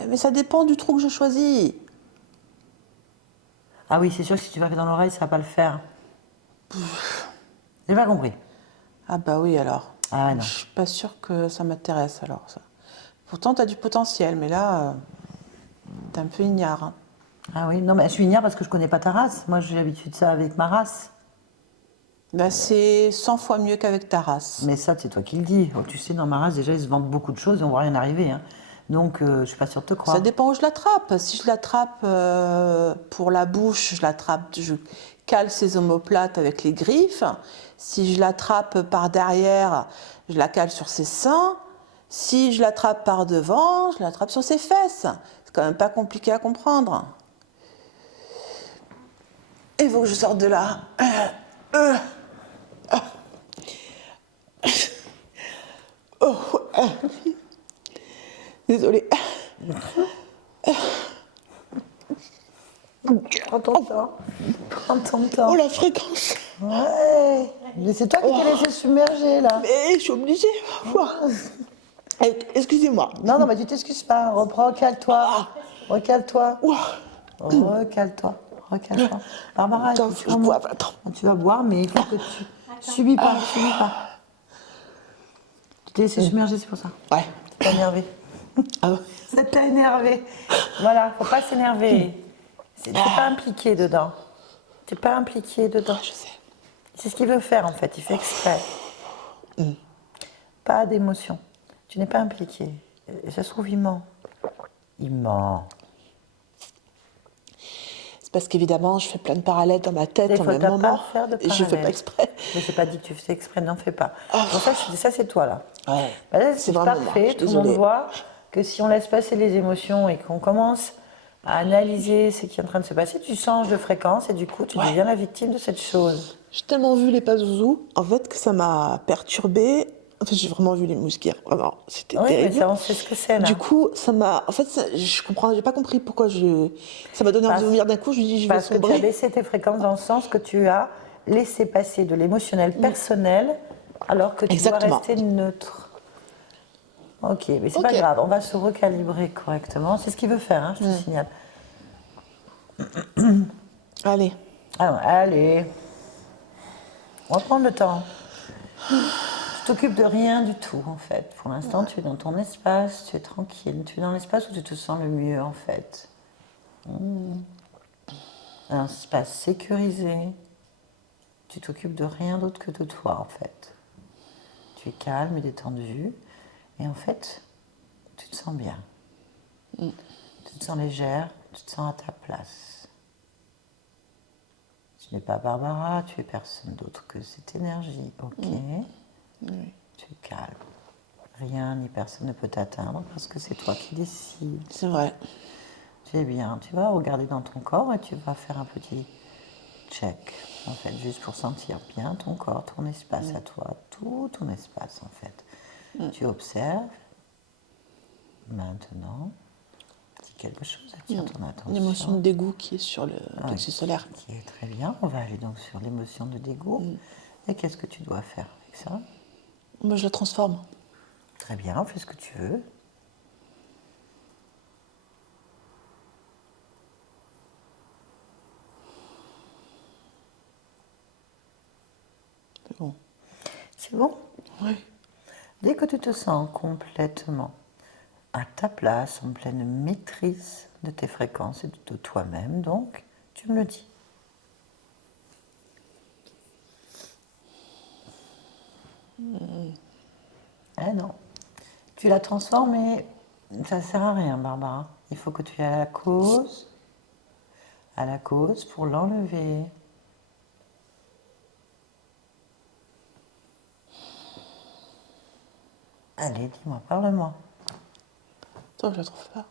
Mais ça dépend du trou que je choisis. Ah oui, c'est sûr que si tu vas dans l'oreille, ça va pas le faire. J'ai pas compris. Ah bah oui alors. Ah ouais, non. Je suis pas sûre que ça m'intéresse alors ça. Pourtant tu as du potentiel, mais là, t'es un peu ignare. Hein. Ah oui, non mais je suis ignare parce que je connais pas ta race. Moi j'ai l'habitude de ça avec ma race. Bah, c'est 100 fois mieux qu'avec ta race. Mais ça, c'est toi qui le dis. Oh, tu sais, dans ma race, déjà, ils se vendent beaucoup de choses et on voit rien arriver. Hein. Donc, je suis pas sûre de te croire. Ça dépend où je l'attrape. Si je l'attrape pour la bouche, je l'attrape, je cale ses omoplates avec les griffes. Si je l'attrape par derrière, je la cale sur ses seins. Si je l'attrape par devant, je l'attrape sur ses fesses. C'est quand même pas compliqué à comprendre. Il faut que je sorte de là. Désolée. Prends ton temps. Prends ton temps. Oh la fréquence. Ouais. Mais c'est toi qui t'es laissé submerger, là. Mais je suis obligée. Excusez-moi. Non, non, mais tu t'excuses pas. Reprends, recale-toi. Recale-toi. Recale-toi. Recale-toi. Barbara, Attends, écoute, je bois, attends. tu vas boire, mais il faut que tu... Subis pas, subis pas. Tu t'es laissé submerger, c'est pour ça. Ouais. T'es énervé. Ah ouais. Ça t'a énervé. Voilà, faut pas s'énerver. T'es pas impliqué dedans. T'es pas impliqué dedans. Je sais. C'est ce qu'il veut faire en fait, il fait exprès. Pas d'émotion. Tu n'es pas impliqué. Et ça se trouve, il ment. Il ment. C'est parce qu'évidemment, je fais plein de parallèles dans ma tête Il en faut même pas moment. faire de Et je fais pas parallèle. exprès. Mais j'ai pas dit que tu faisais exprès, n'en fais pas. Pour ça, je dis ça, c'est toi là. Ouais. Bah là, C'est c'est vraiment moi, parfait. je suis Tout le monde désolée. voit que si on laisse passer les émotions et qu'on commence à analyser ce qui est en train de se passer, tu changes de fréquence et du coup, tu deviens la victime de cette chose. J'ai tellement vu les Pazuzu, en fait, que ça m'a perturbée. En fait, j'ai vraiment vu les mousquetaires, vraiment. C'était Oui, mais terrible. ça, on sait ce que c'est là. Du coup, ça m'a. En fait, je comprends, j'ai pas compris pourquoi je. Ça m'a donné envie de vomir d'un coup, je me dis, je vais Parce que tu as sombrer. baissé tes fréquences dans le sens que tu as laissé passer de l'émotionnel personnel alors que tu dois Exactement. rester neutre. Ok, mais c'est Ok. pas grave, on va se recalibrer correctement. C'est ce qu'il veut faire, hein, je te signale. Allez. Alors, allez, on va prendre le temps. Tu t'occupes de rien du tout en fait. Pour l'instant, tu es dans ton espace, tu es tranquille, tu es dans l'espace où tu te sens le mieux en fait. Un espace sécurisé. Tu t'occupes de rien d'autre que de toi en fait. Tu es calme et détendu. Et en fait, tu te sens bien. Tu te sens légère, tu te sens à ta place. Tu n'es pas Barbara, tu es personne d'autre que cette énergie. Ok. Tu es calme. Rien ni personne ne peut t'atteindre parce que c'est toi qui décides. C'est vrai. C'est bien. Tu vas regarder dans ton corps et tu vas faire un petit check, en fait, juste pour sentir bien ton corps, ton espace à toi, tout ton espace, en fait. Tu observes. Maintenant, si quelque chose attire ton attention. Une émotion de dégoût qui est sur le plexus solaire. Qui est très bien. On va aller donc sur l'émotion de dégoût. Et qu'est-ce que tu dois faire avec ça? Moi, je la transforme. Très bien, fais ce que tu veux. C'est bon. C'est bon? Oui. Dès que tu te sens complètement à ta place, en pleine maîtrise de tes fréquences et de toi-même, donc, tu me le dis. Eh non. Tu la transformes et ça ne sert à rien, Barbara. Il faut que tu ailles à la cause pour l'enlever. Allez, dis-moi, parle-moi. Toi, je la trouve pas.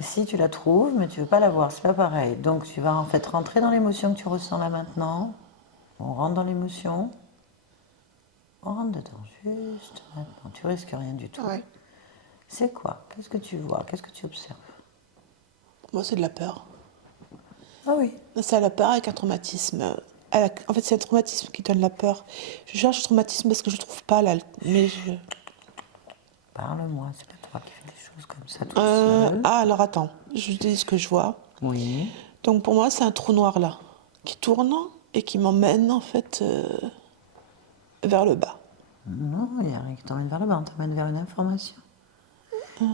Si tu la trouves, mais tu veux pas la voir, c'est pas pareil. Donc tu vas en fait rentrer dans l'émotion que tu ressens là maintenant. On rentre dans l'émotion. On rentre dedans, juste maintenant. Tu risques rien du tout. Ouais. C'est quoi? Qu'est-ce que tu vois? Qu'est-ce que tu observes? Moi, c'est de la peur. Ah oui. C'est la peur avec un traumatisme. En fait, c'est un traumatisme qui donne la peur. Je cherche le traumatisme parce que je trouve pas là. Mais Parle-moi, c'est pas toi qui fais des choses comme ça toute seule. alors attends, je dis ce que je vois. Oui. Donc pour moi, c'est un trou noir là, qui tourne et qui m'emmène en fait vers le bas. Non, il n'y a rien qui t'emmène vers le bas, on t'emmène vers une information.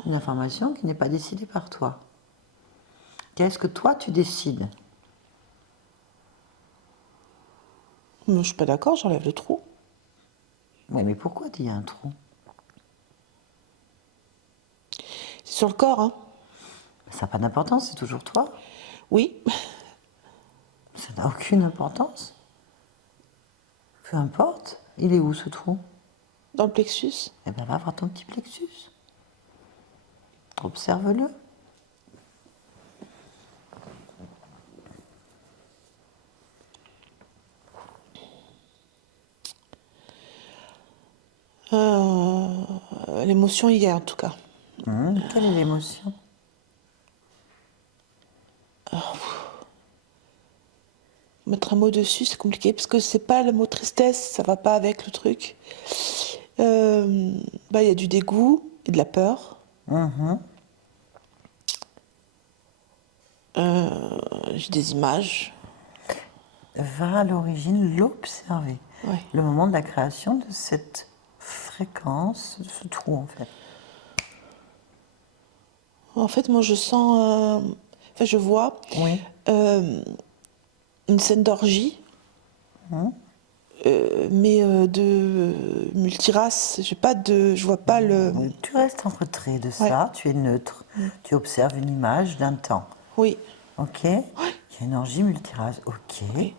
Une information qui n'est pas décidée par toi. Qu'est-ce que toi tu décides? Mais je suis pas d'accord, j'enlève le trou. Oui, mais pourquoi il y a un trou? C'est sur le corps, hein? Ça n'a pas d'importance, c'est toujours toi. Oui. Ça n'a aucune importance. Peu importe. Il est où ce trou? Dans le plexus. Eh bien, va voir ton petit plexus. Observe-le. L'émotion y est en tout cas. Quelle est l'émotion? Mettre un mot dessus, c'est compliqué parce que c'est pas le mot tristesse, ça va pas avec le truc. Il y a du dégoût et de la peur. J'ai des images. Va à l'origine l'observer. Ouais. Le moment de la création de cette fréquence, de ce trou en fait. En fait, moi, je sens. Je vois Oui. une scène d'orgie, mais de multirace. Je vois pas le. Tu restes en retrait de ça, tu es neutre. Tu observes une image d'un temps. Oui. Ok. Il y a une orgie multirace. Ok. Oui.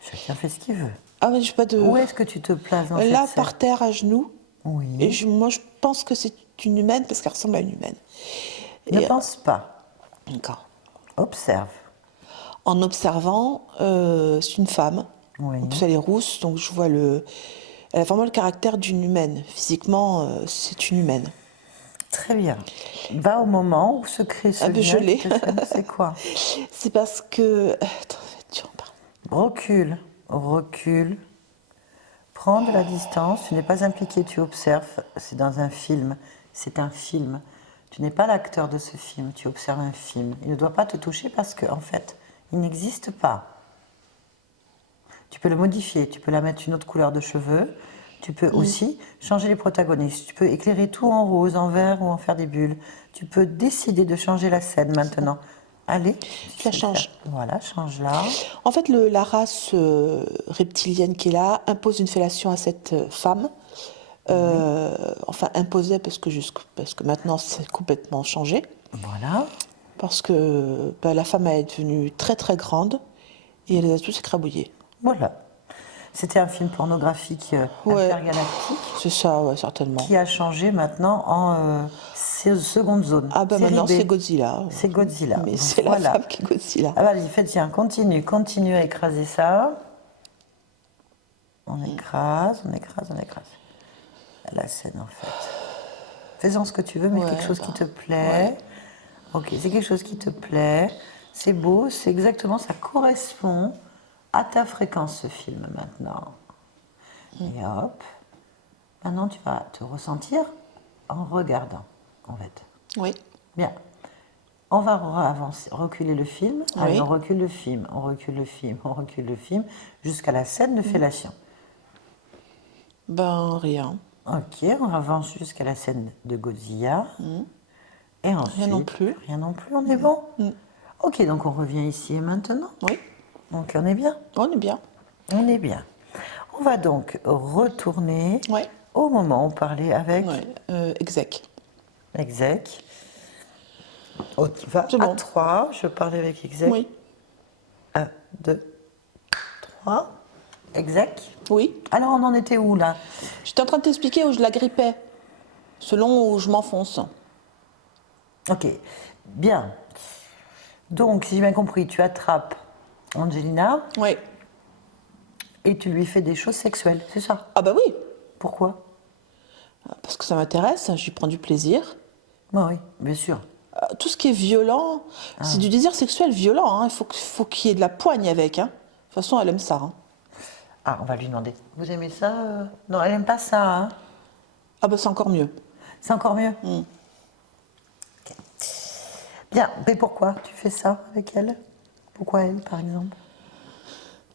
Chacun fait ce qu'il veut. Ah, mais j'ai pas de. Où est-ce que tu te places dans Là, cette par scène? terre, à genoux. Oui. Et moi, je pense que c'est une humaine parce qu'elle ressemble à une humaine. Ne Et, pense pas. d'accord. Observe. En observant, c'est une femme. Oui. En plus, elle est rousse, donc je vois le. Elle a vraiment le caractère d'une humaine. Physiquement, c'est une humaine. Très bien. Va au moment où se crée ce Ah ben, lien. je l'ai. qui te fait- C'est quoi? C'est parce que. Attends, tu en parles. Recule, recule. Prends de la distance. Tu n'es pas impliqué, tu observes. C'est dans un film. C'est un film. Tu n'es pas l'acteur de ce film. Tu observes un film. Il ne doit pas te toucher parce qu'en fait, il n'existe pas. Tu peux le modifier. Tu peux la mettre une autre couleur de cheveux. Tu peux aussi changer les protagonistes. Tu peux éclairer tout en rose, en vert ou en faire des bulles. Tu peux décider de changer la scène maintenant. Allez, Je la change. Voilà, change-la. En fait, la race reptilienne qui est là impose une fellation à cette femme. Enfin, imposée parce que maintenant c'est complètement changé. Voilà. Parce que la femme est devenue très très grande et elle les a tous écrabouillés. Voilà. C'était un film pornographique Ouais. intergalactique C'est ça, ouais, certainement. qui a changé maintenant en seconde zone. Ah bah Série maintenant B. c'est Godzilla. C'est Godzilla. Mais Donc, c'est la voilà. femme qui est Godzilla. Ah vas-y, fais tiens, continue à écraser ça. On écrase. La scène en fait. Fais-en ce que tu veux, mais Ouais, quelque chose qui bah, te plaît. ouais. Ok, c'est quelque chose qui te plaît. C'est beau, c'est exactement, ça correspond à ta fréquence ce film maintenant. Et hop. Maintenant tu vas te ressentir en regardant, en fait. Oui. Bien. On va avancer, reculer le film. Oui. Allez, on recule le film, jusqu'à la scène de fellation. Ben rien. Ok, on avance jusqu'à la scène de Godzilla. Et ensuite, Rien non plus. Rien non plus, on est bon. Ok, donc on revient ici et maintenant. Oui. Donc on est bien. On est bien. On est bien. On va donc retourner Ouais. au moment où on parlait avec Ouais. Exec. Exec. On y va C'est à bon. 3. Je parlais avec Exec. Oui. 1, 2, 3. Exec. Oui. Alors on en était où là? J'étais en train de t'expliquer où je la grippais, selon où je m'enfonce. Ok, bien. Donc, si j'ai bien compris, tu attrapes Angelina Oui. et tu lui fais des choses sexuelles, c'est ça? Ah bah oui, Pourquoi? parce que ça m'intéresse, j'y prends du plaisir. Oui, bien sûr. Tout ce qui est violent, c'est du désir sexuel violent. Hein. Il faut qu'il y ait de la poigne avec. Hein. De toute façon, elle aime ça. Hein. Ah, on va lui demander. Vous aimez ça Non, elle aime pas ça. Hein. Ah bah c'est encore mieux. C'est encore mieux. Ok. Bien, mais pourquoi tu fais ça avec elle? Pourquoi elle, par exemple?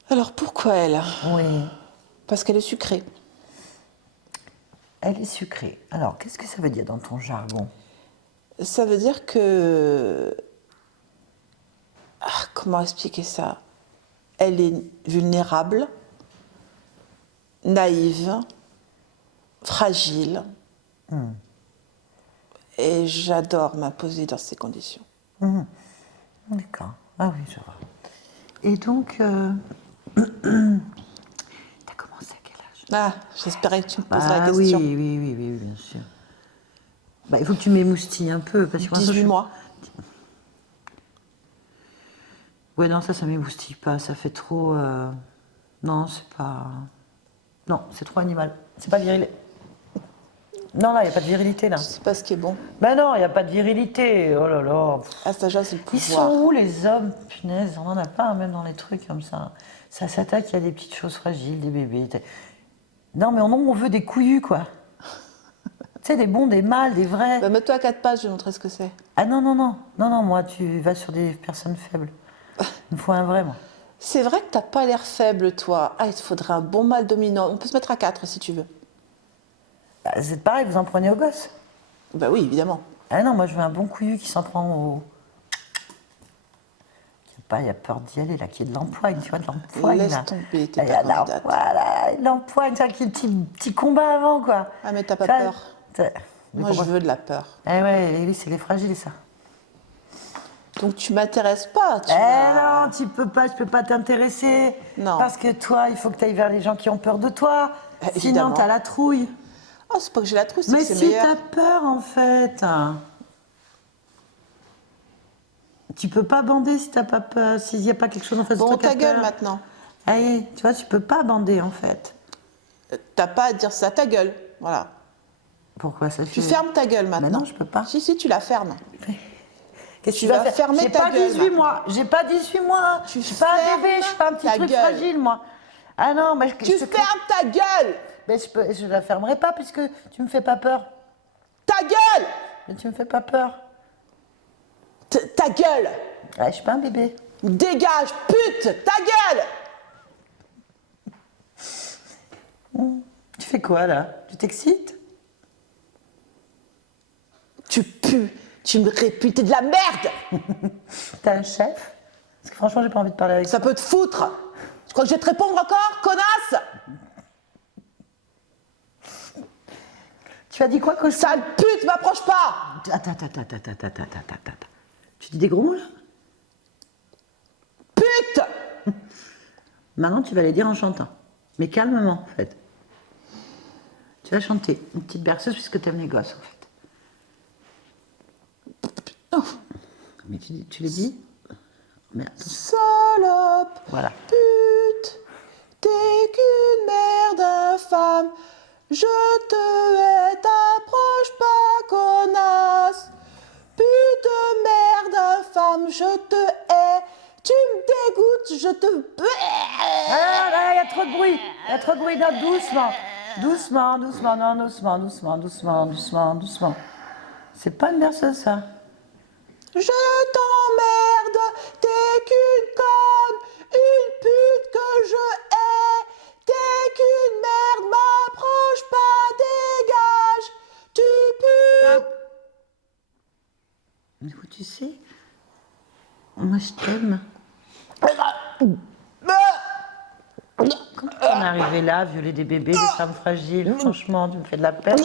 Alors pourquoi elle? Oui, Parce qu'elle est sucrée. elle est sucrée. Alors, qu'est-ce que ça veut dire dans ton jargon? Ça veut dire que... comment expliquer ça? Elle est vulnérable, naïve, fragile. Et j'adore m'imposer dans ces conditions. D'accord. Ah oui, je vois. Et donc, t'as commencé à quel âge? Ah, j'espérais que tu me poserais la Ah oui, question. oui, bien sûr. Bah, il faut que tu m'émoustilles un peu. Parce que pour l'instant, 18 mois. Ouais, non, ça m'émoustille pas. Ça fait trop. Non, c'est pas. Non, c'est trop animal. C'est pas viril. Non, là, il n'y a pas de virilité, là. C'est pas ce qui est bon. Ben non, il n'y a pas de virilité. Oh là là. À cet âge-là, c'est le Ils pouvoir. sont où, les hommes? Punaise, on n'en a pas, même dans les trucs comme ça. Ça s'attaque à des petites choses fragiles, des bébés. Non, mais on veut des couillus, quoi. Tu sais, des bons, des mâles, des vrais. Bah, mets-toi à 4 pages, je vais te montrer ce que c'est. Ah non, non, non. Non, non, moi, tu vas sur des personnes faibles. Il me faut un vrai, moi. C'est vrai que t'as pas l'air faible, toi. Ah, il te faudrait un bon mâle dominant. On peut se mettre à 4 si tu veux. Bah, c'est pareil, vous en prenez aux gosses. Bah oui, évidemment. Ah non, moi, je veux un bon couillu qui s'en prend au... Il y a peur d'y aller, là, qui est de l'empoigne, tu vois, de l'empoigne, Laisse là. tomber, t'es Il y pas a de la- candidate. Voilà, de l'empoigne, tu vois, qui petit combat avant, quoi. Ah, mais t'as pas Tu vois, peur. Mais Moi, je pourquoi veux de la peur. Eh ouais, oui, c'est les fragiles, ça. Donc, tu m'intéresses pas, tu Eh vas- non, tu peux pas, je peux pas t'intéresser. Non. Parce que toi, il faut que tu ailles vers les gens qui ont peur de toi. Sinon, Évidemment. t'as la trouille. Ah, c'est pas que j'ai la trousse, c'est Mais que c'est si meilleur. t'as peur, en fait. Tu peux pas bander si t'as pas peur, s'il n'y a pas quelque chose en face de Bon, toi qui a ta gueule peur. maintenant. Allez, tu vois, tu peux pas bander, en fait. T'as pas à dire ça, ta gueule. Voilà. Pourquoi ça Tu fait... fermes ta gueule maintenant. non, je peux pas. Si, tu la fermes. Qu'est-ce que Tu vas fermer J'ai ta pas gueule 18 mois. J'ai pas 18 mois. Tu Je suis pas un fermes bébé, je suis pas un petit ta truc gueule. fragile, moi. Ah non, mais Tu fermes ta gueule. Mais je la fermerai pas puisque tu me fais pas peur. Ta gueule. Mais tu me fais pas peur. Ta gueule. Ouais, je suis pas un bébé. Dégage, pute. Ta gueule. Tu fais quoi là? Tu t'excites? Tu pues. Tu me réputes, t'es de la merde. T'as un chef? Parce que franchement, j'ai pas envie de parler avec toi. Ça peut te foutre. Tu crois que je vais te répondre encore, connasse? Tu as dit quoi, cochon? Sale pute, m'approche pas. Attends. Tu dis des gros mots là? Pute. Maintenant, tu vas les dire en chantant. Mais calmement, en fait. Tu vas chanter une petite berceuse puisque tu aimes les gosses, en fait. Oh. Mais tu les dis? Mais attends. Salope, Voilà. pute, t'es qu'une merde infâme. Je te hais, t'approche pas, connasse. Pute, merde infâme, je te hais. Tu me dégoûtes, je te... Ah, il y a trop de bruit. Il y a trop de bruit. Non, doucement. Doucement, doucement, non, doucement, doucement, doucement, doucement, doucement. C'est pas une berceuse, ça. Je t'emmerde, t'es qu'une conne, une pute que je hais. T'es qu'une merde, m'approche pas, dégage. Tu pues. Mais où tu sais, moi je t'aime. Comment tu en es arrivé là, violer des bébés, des femmes fragiles? Franchement, tu me fais de la peine.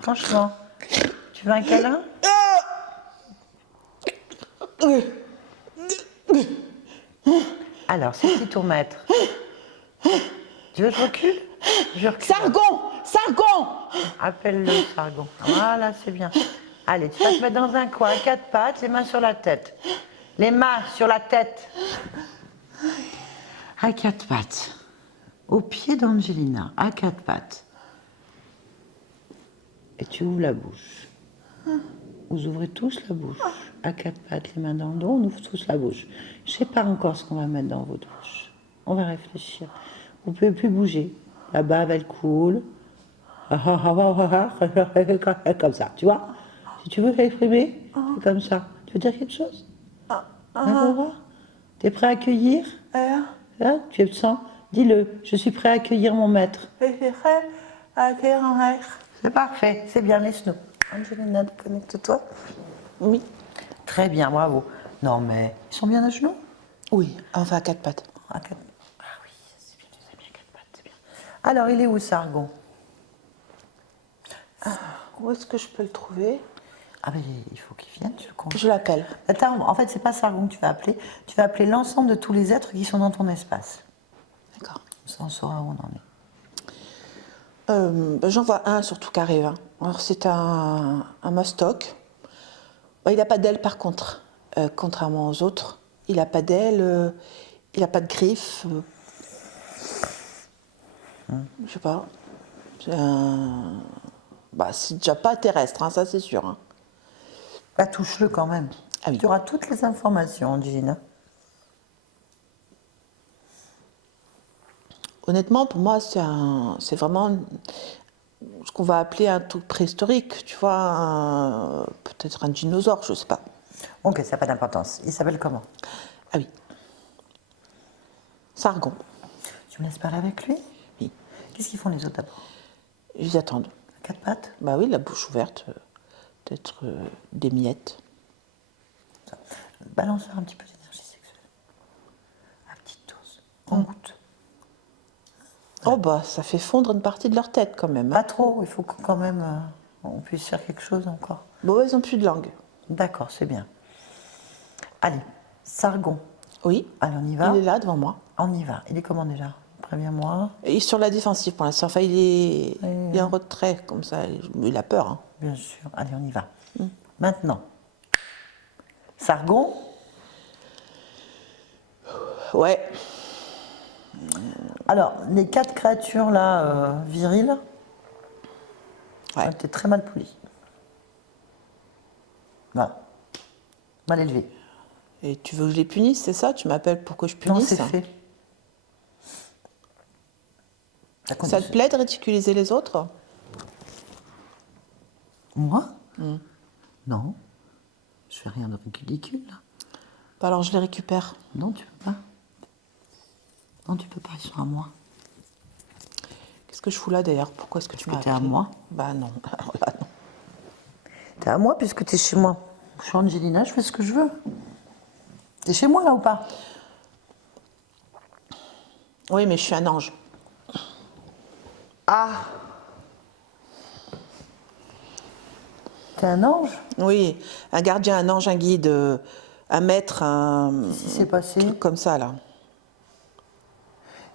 Franchement. Tu veux un câlin? Alors, c'est qui ton maître? Tu veux que je recule? Je recule. Sargon, Sargon. Appelle-le, Sargon. Voilà, c'est bien. Allez, tu vas te mettre dans un coin, à quatre pattes, les mains sur la tête. Les mains sur la tête. À quatre pattes. Au pied d'Angelina, à quatre pattes. Et tu ouvres la bouche. Vous ouvrez tous la bouche. À quatre pattes, les mains dans le dos, on ouvre tous la bouche. Je ne sais pas encore ce qu'on va mettre dans votre bouche. On va réfléchir. Vous ne pouvez plus bouger. La bave, elle coule. Comme ça, tu vois? Si tu veux t'exprimer, c'est comme ça. Tu veux dire quelque chose? T'es prêt à accueillir? Hein? Tu le sens? Dis-le, je suis prêt à accueillir mon maître. C'est parfait, c'est bien, laisse-nous. Angelina, déconnecte-toi. Oui. Très bien, bravo. Non, mais ils sont bien à genoux? Oui, enfin à quatre pattes. Ah oui, c'est bien, tu les as mis à quatre pattes, c'est bien. Alors, il est où, Sargon? Où est-ce que je peux le trouver? Ah ben, il faut qu'il vienne, je compte. Je l'appelle. Attends, en fait, c'est pas Sargon que tu vas appeler. Tu vas appeler l'ensemble de tous les êtres qui sont dans ton espace. D'accord. Comme ça, on saura où on en est. J'en vois un surtout qui arrive. Hein. Alors c'est un mastoc. Bon, il n'a pas d'ailes par contre, contrairement aux autres. Il n'a pas d'ailes, il n'a pas de griffes. Je sais pas. C'est c'est déjà pas terrestre, hein, ça c'est sûr. Hein. Bah, touche-le quand même. Ah oui. Tu auras toutes les informations, Angelina. Honnêtement, pour moi, c'est vraiment ce qu'on va appeler un truc préhistorique, tu vois, peut-être un dinosaure, je sais pas. Ok, ça n'a pas d'importance. Il s'appelle comment? Ah oui. Sargon. Tu me laisses parler avec lui? Oui. Qu'est-ce qu'ils font les autres d'abord? Ils attendent. À quatre pattes? Bah oui, la bouche ouverte, peut-être des miettes. Balance-leur un petit peu d'énergie sexuelle. À petite dose. En goutte. Oh bah, ça fait fondre une partie de leur tête quand même. Pas Hein. trop, il faut que quand même on puisse faire quelque chose encore. Bon, ils ont plus de langue. D'accord, c'est bien. Allez, Sargon. Oui. Allez, on y va? Il est là devant moi. On y va. Il est comment déjà? Préviens-moi. Il est sur la défensive pour l'instant. Enfin, il est en retrait comme ça. Il a peur. Hein. Bien sûr. Allez, on y va. Maintenant. Sargon. Ouais. Alors, les quatre créatures là, viriles, Ouais. ont été très mal polies. Voilà. Mal élevées. Et tu veux que je les punisse, c'est ça? Tu m'appelles pour que je Non, punisse? c'est fait. Ça te plaît de ridiculiser les autres? Moi? Non. Je fais rien de ridicule. Bah alors je les récupère. Non, tu peux pas. Non, tu peux pas, ils sont à moi. Qu'est-ce que je fous là d'ailleurs? Pourquoi est-ce que tu m'as t'es à appelé? moi. Bah non. Alors là, non. T'es à moi puisque t'es chez moi. Je suis Angelina, je fais ce que je veux. T'es chez moi là ou pas? Oui, mais je suis un ange. Ah! T'es un ange? Oui, un gardien, un ange, un guide, un maître, un Qu'est-ce qui s'est passé? truc comme ça là.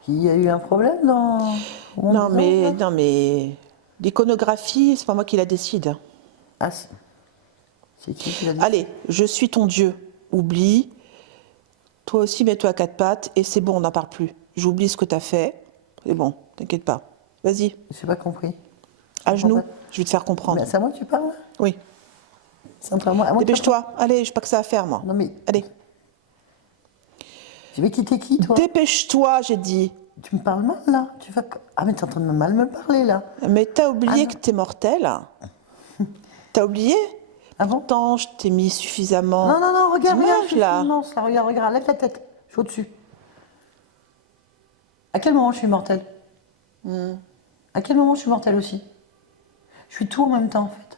Il y a eu un problème dans... Non, mais l'iconographie, c'est pas moi qui la décide. Ah, c'est qui l'a dit? Allez, je suis ton Dieu. Oublie. Toi aussi, mets-toi à quatre pattes et c'est bon, on n'en parle plus. J'oublie ce que t'as fait. C'est bon, t'inquiète pas. Vas-y, J'ai pas compris. à genoux. pas. Je vais te faire comprendre. Mais c'est à moi que tu parles? Oui. C'est entre moi. À moi que tu Dépêche-toi. Allez, j'ai pas que ça à faire, moi. parles. Non mais, Allez. je vais quitter qui, toi? Dépêche-toi, j'ai dit. Tu me parles mal, là? Ah, mais t'es en train de mal me parler, là. Mais t'as oublié non. que t'es mortel. T'as oublié? Ah bon? Pourtant, je t'ai mis suffisamment Non, regarde, d'images, je suis là. immense, là. Regarde, lève la tête. Je suis au-dessus. À quel moment je suis mortelle? À quel moment je suis mortelle aussi? Je suis tout en même temps, en fait.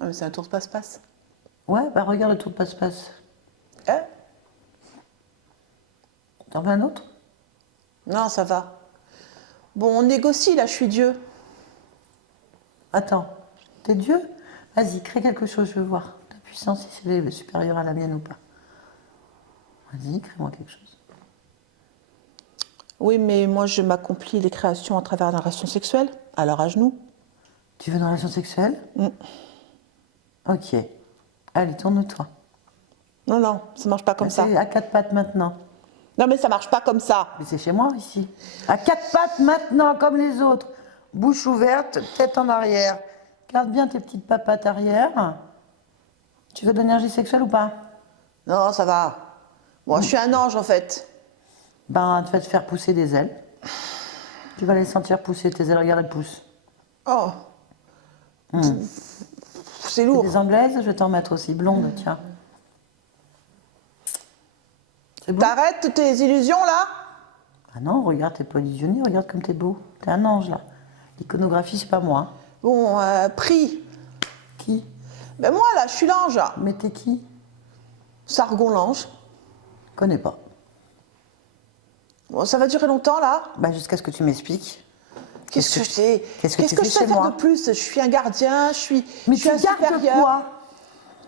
Ouais, mais c'est un tour de passe-passe. Ouais, bah regarde le tour de passe-passe. Hein? T'en veux un autre? Non, ça va. Bon, on négocie, là, je suis Dieu. Attends, t'es Dieu? Vas-y, crée quelque chose, je veux voir. Ta puissance, si c'est supérieure à la mienne ou pas. Vas-y, crée-moi quelque chose. Oui, mais moi, je m'accomplis les créations à travers la relation sexuelle, alors à genoux. Tu veux une relation sexuelle? Ok. Allez, tourne-toi. Non, non, ça marche pas comme ça. C'est à quatre pattes maintenant. Non, mais ça marche pas comme ça. Mais c'est chez moi, ici. À quatre pattes maintenant, comme les autres. Bouche ouverte, tête en arrière. Garde bien tes petites papates arrière. Tu veux de l'énergie sexuelle ou pas? Non, ça va. Moi, je suis un ange, en fait. Ben, tu vas te faire pousser des ailes. Tu vas les sentir pousser tes ailes. Regarde, elles poussent. Oh. C'est C'est lourd. des anglaises, je vais t'en mettre aussi. Blonde, tiens. C'est bon? T'arrêtes tes illusions, là? Ah non, regarde, t'es pas illusionné, regarde comme t'es beau. T'es un ange, là. L'iconographie, c'est pas moi. Hein. Bon, prie. Qui? Ben moi, là, je suis l'ange. Mais t'es qui? Sargon l'ange. Connais pas. Bon, ça va durer longtemps, là? Bah, jusqu'à ce que tu m'expliques. Qu'est-ce que je fais? Qu'est-ce que tu je fais sais chez faire moi? de plus? Je suis un gardien, je suis Mais je tu suis un gardes supérieur. quoi?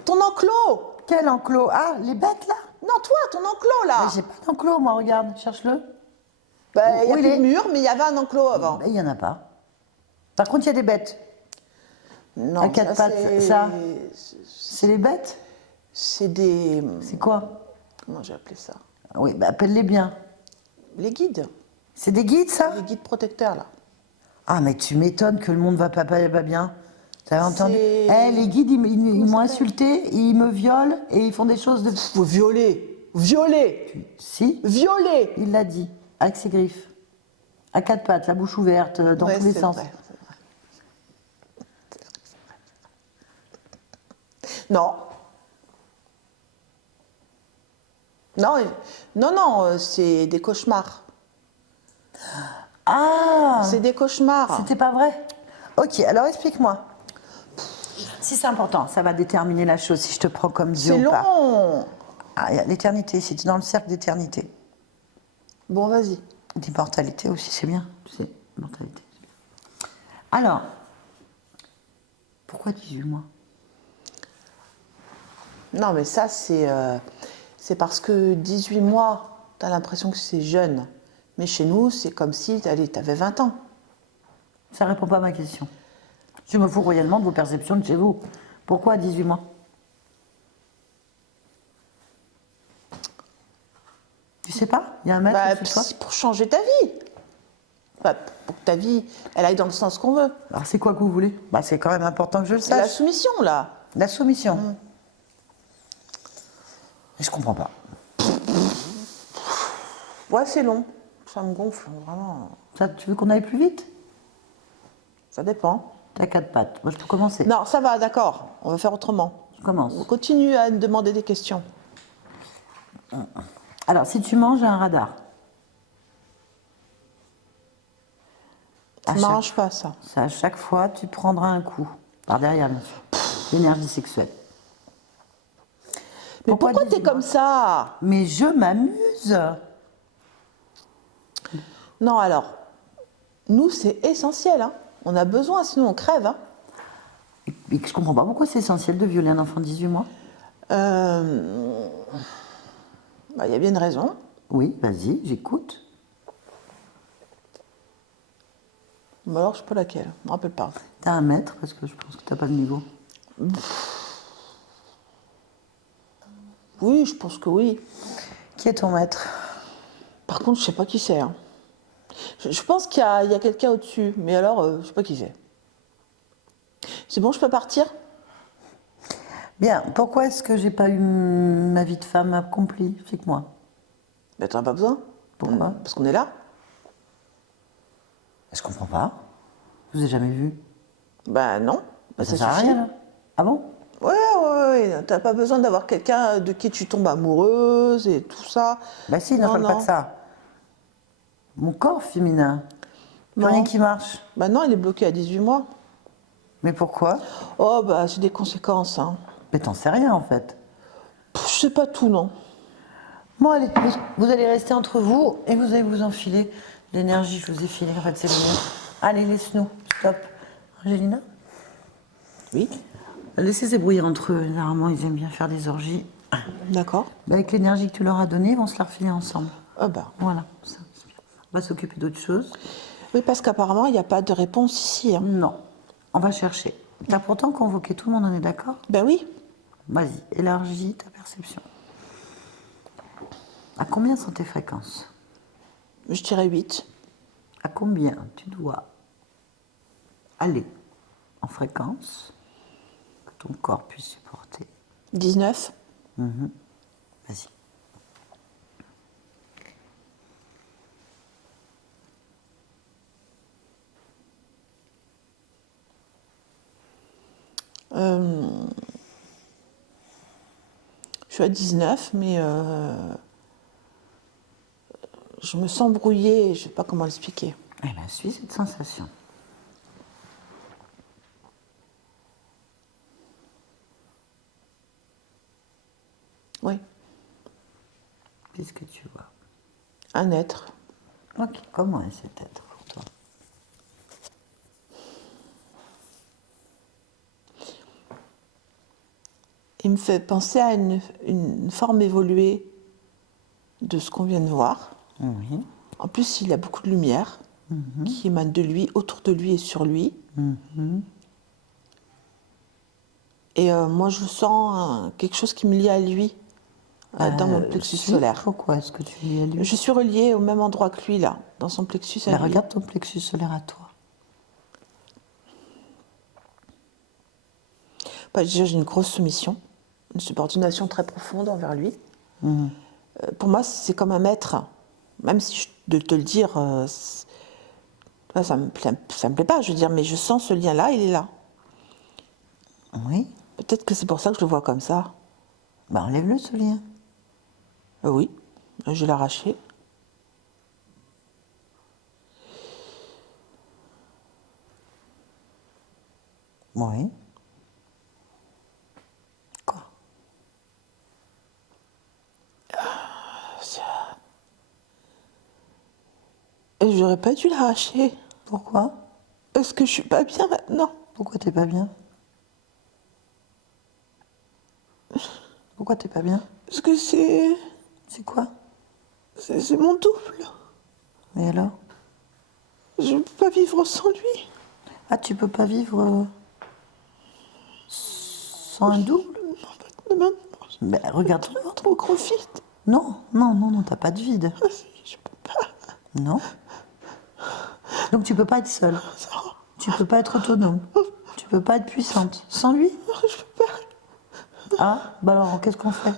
Ton enclos. Quel enclos? Ah, les bêtes, là? Non, toi, ton enclos, là. Mais j'ai pas d'enclos, moi, regarde, cherche-le. Ben, il y a Où il plus est? de mur, mais il y avait un enclos avant. Ben, il y en a pas. Par contre, il y a des bêtes. Non, À quatre pattes, ça. C'est les bêtes? C'est des... C'est quoi? Comment j'ai appelé ça? Oui, bah, appelle-les bien. Les guides. C'est des guides, ça? Les guides protecteurs, là. Ah, mais tu m'étonnes que le monde va pas bien. T'avais entendu? C'est- Eh, les guides, ils m'ont insulté, ils me violent et ils font des choses de... Vous violez. Violez. Si, Violez. il l'a dit, avec ses griffes. À quatre pattes, la bouche ouverte, dans Ouais, tous les c'est sens. vrai, c'est vrai. Non. Non, c'est des cauchemars. Ah, C'est des cauchemars. c'était pas vrai? Ok, alors explique-moi. Si c'est important, ça va déterminer la chose, si je te prends comme Dieu C'est ou pas. long. Ah, il y a l'éternité, si tu es dans le cercle d'éternité. Bon, vas-y. D'immortalité aussi, c'est bien. Tu sais, immortalité. Alors, pourquoi 18 mois? Non, mais ça, c'est parce que 18 mois, tu as l'impression que c'est jeune. Mais chez nous, c'est comme si tu avais 20 ans. Ça répond pas à ma question. Je me fous royalement de vos perceptions de chez vous. Pourquoi 18 mois? Tu sais pas? Il y a un maître Bah, au-dessus de toi? pour changer ta vie. Bah, pour que ta vie, elle aille dans le sens qu'on veut. Alors c'est quoi que vous voulez? Bah, c'est quand même important que je le C'est la sache. soumission, là. La soumission. Je comprends pas. Ouais, c'est long. Ça me gonfle, vraiment. Ça, tu veux qu'on aille plus vite? Ça dépend. T'as quatre pattes. Moi, je peux commencer. Non, ça va, d'accord. On va faire autrement. Je commence. On continue à me demander des questions. Alors, si tu manges un radar. Ça À ne chaque- m'arrange pas, ça. Ça, à chaque fois, tu prendras un coup. Par derrière, bien sûr. L'énergie sexuelle. Mais pourquoi t'es 18 mois? comme ça? Mais je m'amuse. Non, alors, nous, c'est essentiel. Hein. On a besoin, sinon on crève. Hein. Et je comprends pas pourquoi c'est essentiel de violer un enfant de 18 mois. Bah, y a bien une raison. Oui, vas-y, j'écoute. Mais alors, je sais pas laquelle, je me rappelle pas. T'as un mètre, parce que je pense que t'as pas le niveau. Oui, je pense que oui. Qui est ton maître? Par contre, je sais pas qui c'est. Hein. Je pense qu'il y a quelqu'un au-dessus, mais alors, je sais pas qui c'est. C'est bon, je peux partir? Bien, pourquoi est-ce que j'ai pas eu ma vie de femme accomplie? Explique-moi. Ben, t'en as pas besoin. Pourquoi? Parce qu'on est là. Je comprends pas. Je vous ai jamais vu. Ben non. Ben, Ça sert à rien, là. Ah bon? Ouais. T'as pas besoin d'avoir quelqu'un de qui tu tombes amoureuse et tout ça. Bah si, non, je parle pas de ça. Mon corps féminin. Plus Non. rien qui marche. Ben non, il est bloqué à 18 mois. Mais pourquoi? Oh, bah, c'est des conséquences. Hein. Mais t'en sais rien, en fait. Je sais pas tout, non. Bon, allez, vous allez rester entre vous et vous allez vous enfiler l'énergie. Je vous ai filé, en fait, c'est le mieux. Allez, laisse-nous. Stop. Angelina? Oui. Laissez s'ébrouiller entre eux. Généralement, ils aiment bien faire des orgies. D'accord. Bah, avec l'énergie que tu leur as donnée, ils vont se la refiler ensemble. Ah bah. Voilà, ça, c'est bien. On va s'occuper d'autre chose. Oui, parce qu'apparemment, il n'y a pas de réponse ici. Hein. Non, on va chercher. T'as pourtant convoqué tout le monde, on est d'accord? Ben oui. Vas-y, élargis ta perception. À combien sont tes fréquences? Je dirais 8. À combien tu dois aller en fréquence que ton corps puisse supporter? 19. Vas-y. Je suis à 19, mais je me sens brouillée, je sais pas comment l'expliquer. Eh bien, suis cette sensation. Oui, Qu'est-ce que tu vois? un être. Ok, comment est cet être pour toi? Il me fait penser à une forme évoluée de ce qu'on vient de voir. Oui. En plus, il a beaucoup de lumière qui émane de lui, autour de lui et sur lui. Et moi, je sens quelque chose qui me lie à lui, dans mon plexus solaire. Pourquoi est-ce que tu lis à lui? Je suis reliée au même endroit que lui, là, dans son plexus à Bah, lui. regarde ton plexus solaire à toi. Bah, déjà, j'ai une grosse soumission, une subordination très profonde envers lui. Pour moi, c'est comme un maître. Même si de te le dire, ça me plaît pas, je veux dire, mais je sens ce lien-là, il est là. Oui. Peut-être que c'est pour ça que je le vois comme ça. Bah, enlève-le, ce lien. Oui, je l'ai arraché. Oui. Quoi? Et j'aurais pas dû l'arracher. Pourquoi? Parce que je suis pas bien maintenant. Pourquoi t'es pas bien? Pourquoi t'es pas bien? Parce que c'est C'est quoi? mon double. Et alors? Je ne peux pas vivre sans lui. Ah, tu peux pas vivre sans un double? Non, maintenant, Ben, regarde-toi. trop gros vide. Non, t'as pas de vide. Je peux pas. Non. Donc tu peux pas être seule. Tu peux pas être autonome. Tu peux pas être puissante. Sans lui? Je peux pas. Ah, bah alors qu'est-ce qu'on fait?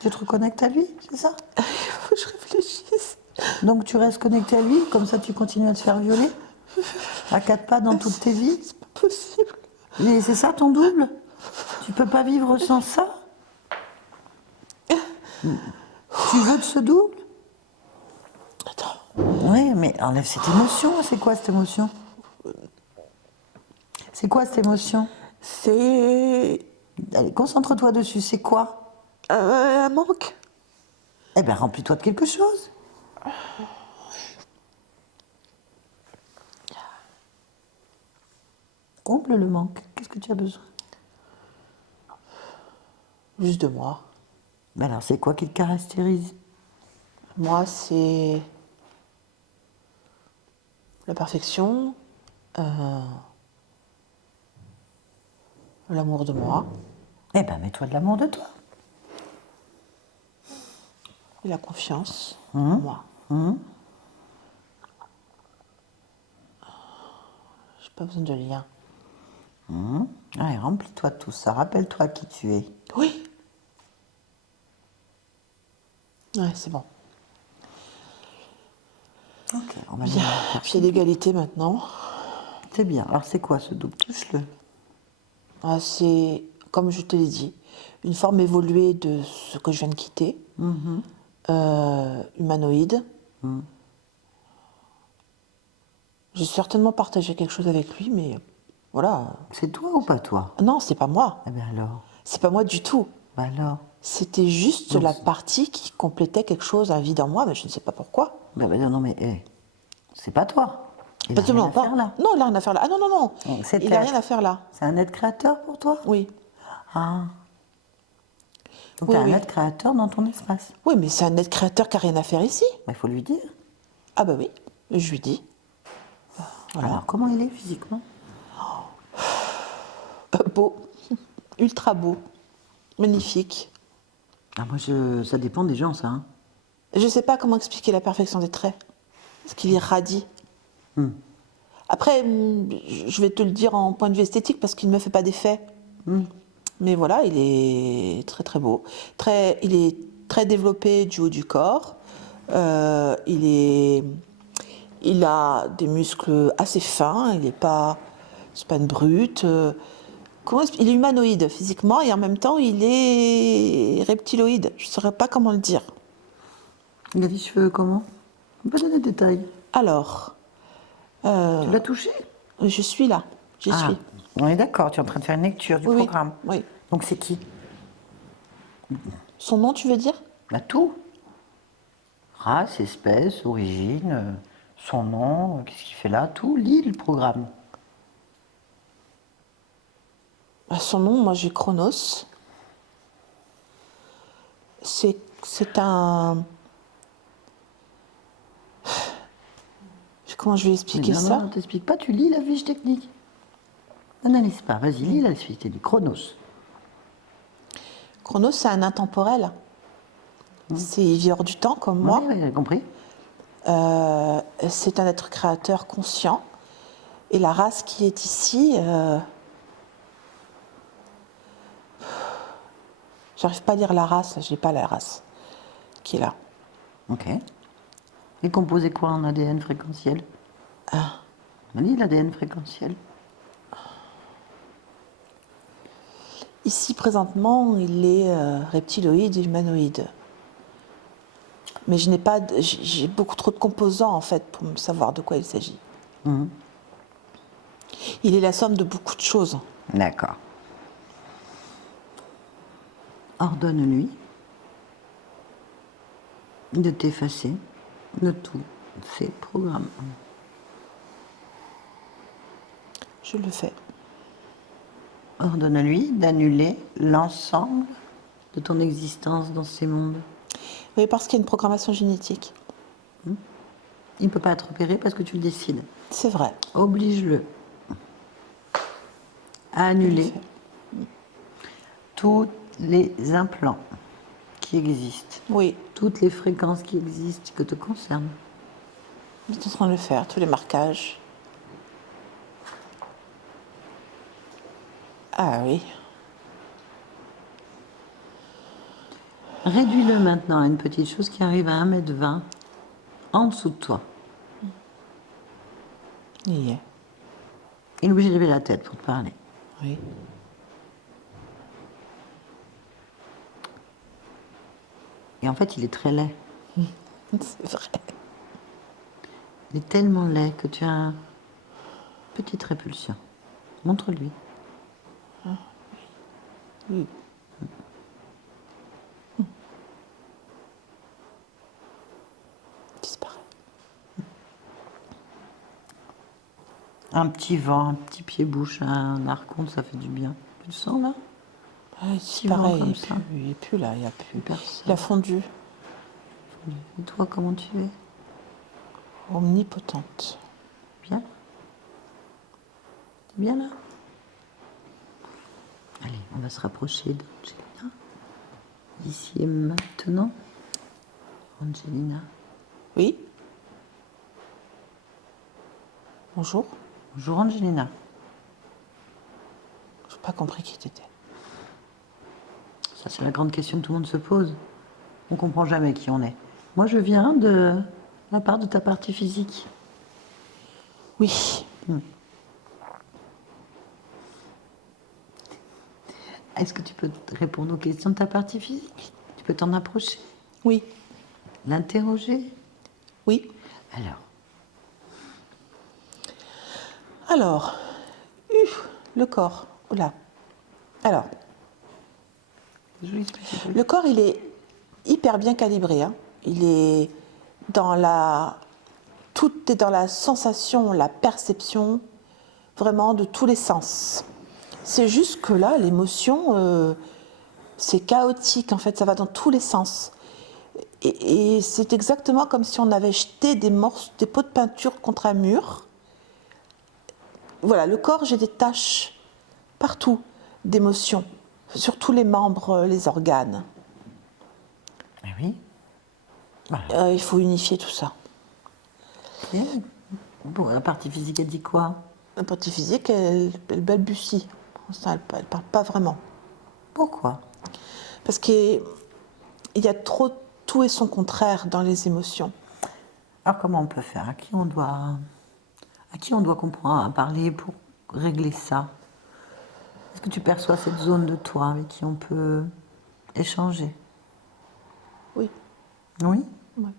Tu te reconnectes à lui, c'est ça? Il faut que je réfléchisse. Donc tu restes connecté à lui, comme ça tu continues à te faire violer? À quatre pas dans toutes tes vies? C'est pas possible. Mais c'est ça ton double? Tu peux pas vivre sans ça? Tu veux de ce double? Attends. Oui, mais enlève cette émotion. C'est quoi cette émotion? C'est quoi cette émotion? C'est Allez, concentre-toi dessus. C'est quoi? un manque. Eh bien, remplis-toi de quelque chose. Comble le manque. Qu'est-ce que tu as besoin? Juste de moi. Ben alors, c'est quoi qui te caractérise? Moi, c'est la perfection, l'amour de moi Eh ben, mets-toi de l'amour de toi. et la confiance en moi. J'ai pas besoin de lien. Allez, remplis-toi de tout ça. Rappelle-toi qui tu es. Oui. Ouais, c'est bon. Ok, on va Bien. faire Pied d'égalité maintenant. C'est bien. Alors, c'est quoi ce double? Touche-le. Ah, c'est, comme je te l'ai dit, une forme évoluée de ce que je viens de quitter. Humanoïde. J'ai certainement partagé quelque chose avec lui, mais voilà. C'est toi ou pas toi? Non, c'est pas moi. Eh bien alors. C'est pas moi du tout. Bah alors. C'était juste Donc, la partie qui complétait quelque chose, un vide en moi, mais je ne sais pas pourquoi. Bah non, mais c'est pas toi. Il a Parce que rien non, à faire là. Non, il n'a rien à faire là. Ah non, non, non. C'est Il n'a être. rien à faire là. C'est un être créateur pour toi? Oui. Ah. Donc, Oui, tu as oui. un être créateur dans ton espace. Oui, mais c'est un être créateur qui n'a rien à faire ici. Bah, il faut lui dire. Ah bah oui, je lui dis. Voilà. Alors, comment il est physiquement? Beau. Ultra beau. Magnifique. Ah, moi, ça dépend des gens, ça. Hein. Je ne sais pas comment expliquer la perfection des traits. Parce qu'il irradie. Après, je vais te le dire en point de vue esthétique parce qu'il ne me fait pas d'effet. Mais voilà, il est très très beau. Il est très développé du haut du corps. Il a des muscles assez fins. C'est pas une brute. Il est humanoïde physiquement et en même temps il est reptiloïde. Je ne saurais pas comment le dire. Il a des cheveux comment? On peut donner des détails. Alors, Tu l'as touché? je suis là. J'y suis. On est d'accord, tu es en train de faire une lecture du Oui, oui, programme. oui. Donc c'est qui? Son nom, tu veux dire? Bah, tout. Race, espèce, origine, son nom, qu'est-ce qu'il fait là, tout. Lis le programme. Son nom, moi j'ai Chronos. C'est un... Comment je vais expliquer non, ça? non, t'expliques pas, tu lis la fiche technique. Analyse pas, vas-y, lis la fiche technique. Chronos. Chronos, c'est un intemporel. Il vit hors du temps, comme moi. Oui, j'ai compris. C'est un être créateur conscient. Et la race qui est ici... J'arrive pas à lire la race, j'ai pas la race qui est là. Ok. Et composé quoi en ADN fréquentiel? Lis l'ADN fréquentiel. Ici, présentement, il est reptiloïde et humanoïde. Mais j'ai beaucoup trop de composants, en fait, pour me savoir de quoi il s'agit. Il est la somme de beaucoup de choses. D'accord. Ordonne-lui de t'effacer de tous ces programmes. Je le fais. Ordonne-lui d'annuler l'ensemble de ton existence dans ces mondes. Oui, parce qu'il y a une programmation génétique. Il ne peut pas être opéré parce que tu le décides. C'est vrai. Oblige-le à annuler tous les implants qui existent, Oui, toutes les fréquences qui existent, que te concernent. je suis en train de le faire, tous les marquages. Ah oui. Réduis-le maintenant à une petite chose qui arrive à 1,20 m en dessous de toi. Il y est. Il est obligé de lever la tête pour te parler. Oui. Et en fait, il est très laid. C'est vrai. Il est tellement laid que tu as une petite répulsion. Montre-lui. Oui. Disparaît. Un petit vent, un petit pied-bouche, un archonte, ça fait du bien. Tu le sens là? Ah, Petit vent disparaît, comme ça. il est plus là, il n'y a plus. Personne. Il a fondu. Et toi, comment tu es? Omnipotente. Bien? T'es bien là? Allez, on va se rapprocher d'Angelina. Ici et maintenant. Angelina. Oui. Bonjour. Bonjour Angelina. Je n'ai pas compris qui t'étais. Ça, c'est la grande question que tout le monde se pose. On comprend jamais qui on est. Moi, je viens de la part de ta partie physique. Oui. Est-ce que tu peux répondre aux questions de ta partie physique? Tu peux t'en approcher? Oui. L'interroger? Oui. Alors, Alors, le corps. Oula. Alors, je vais expliquer. le corps, il est hyper bien calibré. Hein. Il est dans la... Tout est dans la sensation, la perception, vraiment de tous les sens. C'est juste que là, l'émotion, c'est chaotique, en fait, ça va dans tous les sens. Et c'est exactement comme si on avait jeté des morceaux, des pots de peinture contre un mur. Voilà, le corps, j'ai des taches partout d'émotions, sur tous les membres, les organes. Eh oui. Il faut unifier tout ça. Ok. Bon, la partie physique, elle dit quoi? La partie physique, elle balbutie. Ça, elle ne parle pas vraiment. Pourquoi? Parce qu'il y a trop tout et son contraire dans les émotions. Alors, comment on peut faire? À qui on doit comprendre, parler pour régler ça? Est-ce que tu perçois cette zone de toi avec qui on peut échanger? Oui. Oui? Oui.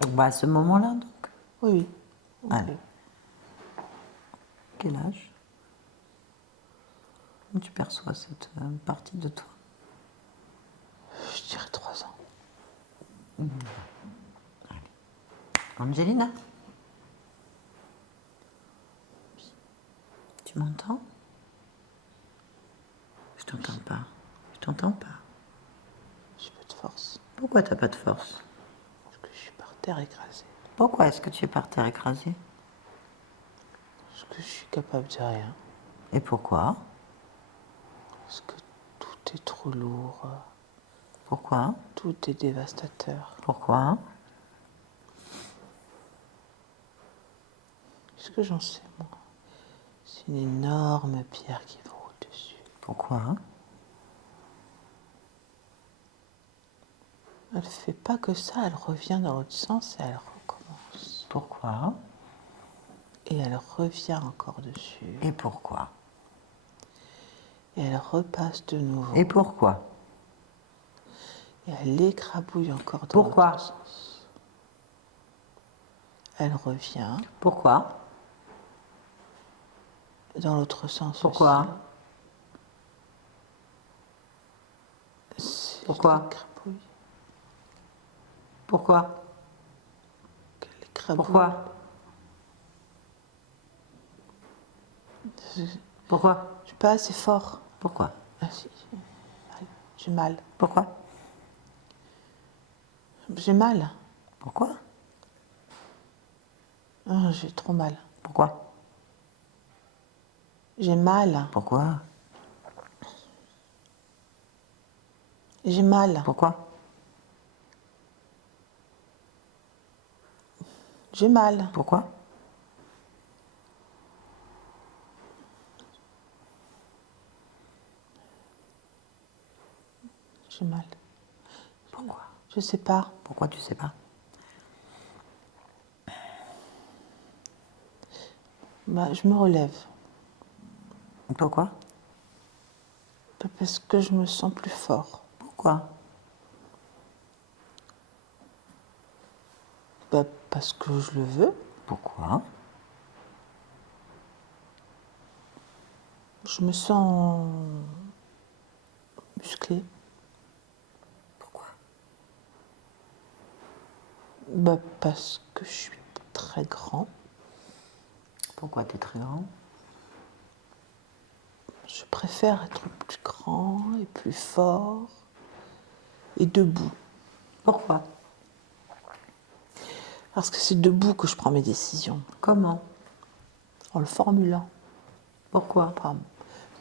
Donc, bah, à ce moment-là, donc. Oui, oui. Allez. Quel âge? Comment tu perçois cette partie de toi? Je dirais 3 ans. Angelina? Tu m'entends? Je t'entends pas. Je t'entends pas. J'ai peu de force. Pourquoi t'as pas de force? Parce que je suis par terre écrasée. Pourquoi est-ce que tu es par terre écrasée? Parce que je suis capable de rien. Et pourquoi? Parce que tout est trop lourd. Pourquoi? Tout est dévastateur. Pourquoi? Qu'est-ce que j'en sais, moi? C'est une énorme pierre qui vous roule dessus. Pourquoi? Elle ne fait pas que ça, elle revient dans l'autre sens et elle recommence. Pourquoi? Et elle revient encore dessus. Et pourquoi? Et elle repasse de nouveau. Et pourquoi? Et elle écrabouille encore dans Pourquoi? l'autre sens. Elle revient Pourquoi? dans l'autre sens Pourquoi? aussi. Pourquoi? Elle écrabouille. Pourquoi? Elle écrabouille. Pourquoi? Je Pourquoi? suis pas assez fort. Pourquoi? Ah, si. J'ai mal. Pourquoi? J'ai mal. Pourquoi? Ah, j'ai trop mal. Pourquoi? J'ai mal. Pourquoi? J'ai mal. Pourquoi? J'ai mal. Pourquoi? J'ai mal. Pourquoi? Je sais pas. Pourquoi tu sais pas? Bah, je me relève. Pourquoi? Parce que je me sens plus fort. Pourquoi? Bah, parce que je le veux. Pourquoi? Je me sens musclée. Pourquoi? Bah, parce que je suis très grand. Pourquoi t'es très grand? Je préfère être plus grand et plus fort et debout. Pourquoi? Parce que c'est debout que je prends mes décisions, Comment? en le formulant. Pourquoi? Parce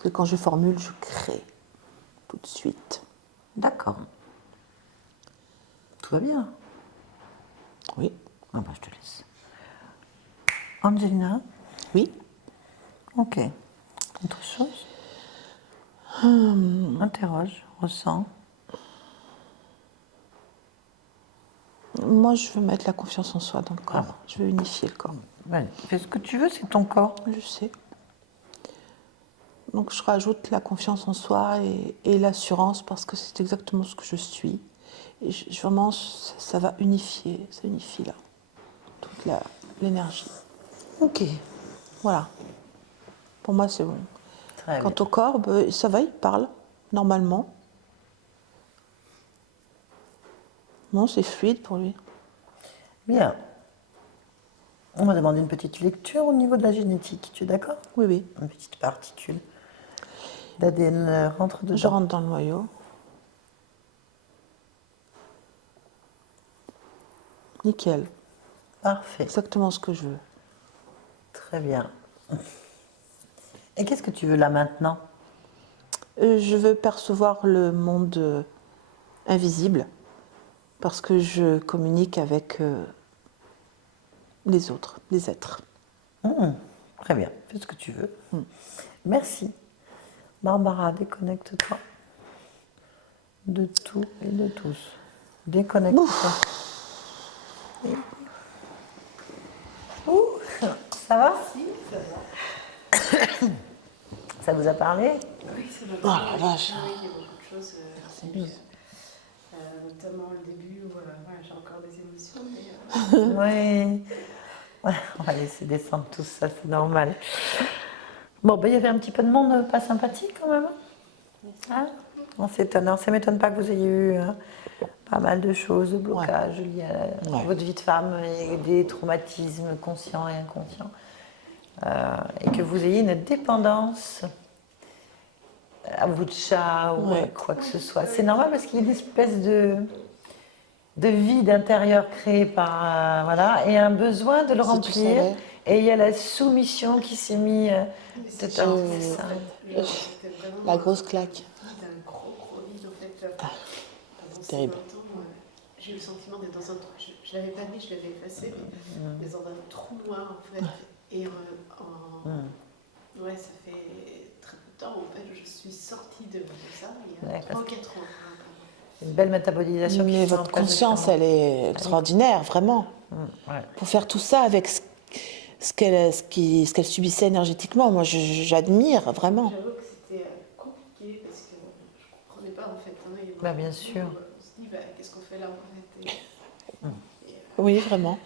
que quand je formule, je crée tout de suite. D'accord. Tout va bien. Oui. Ah bah, je te laisse. Angelina? Oui. Ok. Autre chose? Interroge, ressens. Moi, je veux mettre la confiance en soi dans le corps. Ah. Je veux unifier le corps. Ouais, fais ce que tu veux, c'est ton corps. Je sais. Donc, je rajoute la confiance en soi et l'assurance parce que c'est exactement ce que je suis. Et vraiment, ça va unifier. Ça unifie là. Toute l'énergie. Ok. Voilà. Pour moi, c'est bon. Très Quant bien. au corps, ça va, il parle, normalement. Non, c'est fluide pour lui. Bien. On va demander une petite lecture au niveau de la génétique. Tu es d'accord? Oui, oui. Une petite particule d'ADN rentre dedans. Je rentre dans le noyau. Nickel. Parfait. Exactement ce que je veux. Très bien. Et qu'est-ce que tu veux là maintenant? Je veux percevoir le monde invisible parce que je communique avec les autres, les êtres. Très bien. Fais ce que tu veux. Merci. Barbara, déconnecte-toi de tout et de tous. Déconnecte-toi. Oui. Ouh, ça va? Si, ça va. Ça vous a parlé? Oui, ça va. Oh la vache. Oui, il y a beaucoup de choses. Notamment le début où voilà, j'ai encore des émotions. Mais, Oui. Ouais, on va laisser descendre tout ça, c'est normal. Bon, ben, il y avait un petit peu de monde pas sympathique quand même. Hein, on s'étonne. Ça ne m'étonne pas que vous ayez eu pas mal de choses, de blocages liés à votre vie de femme, et des traumatismes conscients et inconscients. Et que vous ayez une dépendance à bout de chat ou à quoi que ce soit. C'est normal parce qu'il y a une espèce de vide intérieur créé par voilà, et un besoin de le Si tu remplir. savais. Et il y a la soumission qui s'est mise c'est dedans. ça, C'est ça. en fait. Genre, c'était vraiment La grosse claque. d'un gros vide, en fait. Pendant si terrible. longtemps, j'ai eu le sentiment d'être dans un trou. Je ne l'avais pas dit, je l'avais effacé, mais dans un trou noir, en fait. Et ouais, ça fait très peu de temps, en fait, je suis sortie de ça il y a 3 ou 4 ans. Une belle métabolisation qui Mais se met en votre place conscience, justement. elle est extraordinaire, vraiment. Ouais. Pour faire tout ça avec ce qu'elle subissait énergétiquement, moi, j'admire, vraiment. J'avoue que c'était compliqué parce que je ne comprenais pas, en fait. Hein, et Bah, bien sûr. On se dit, qu'est-ce qu'on fait là, en fait Oui, vraiment.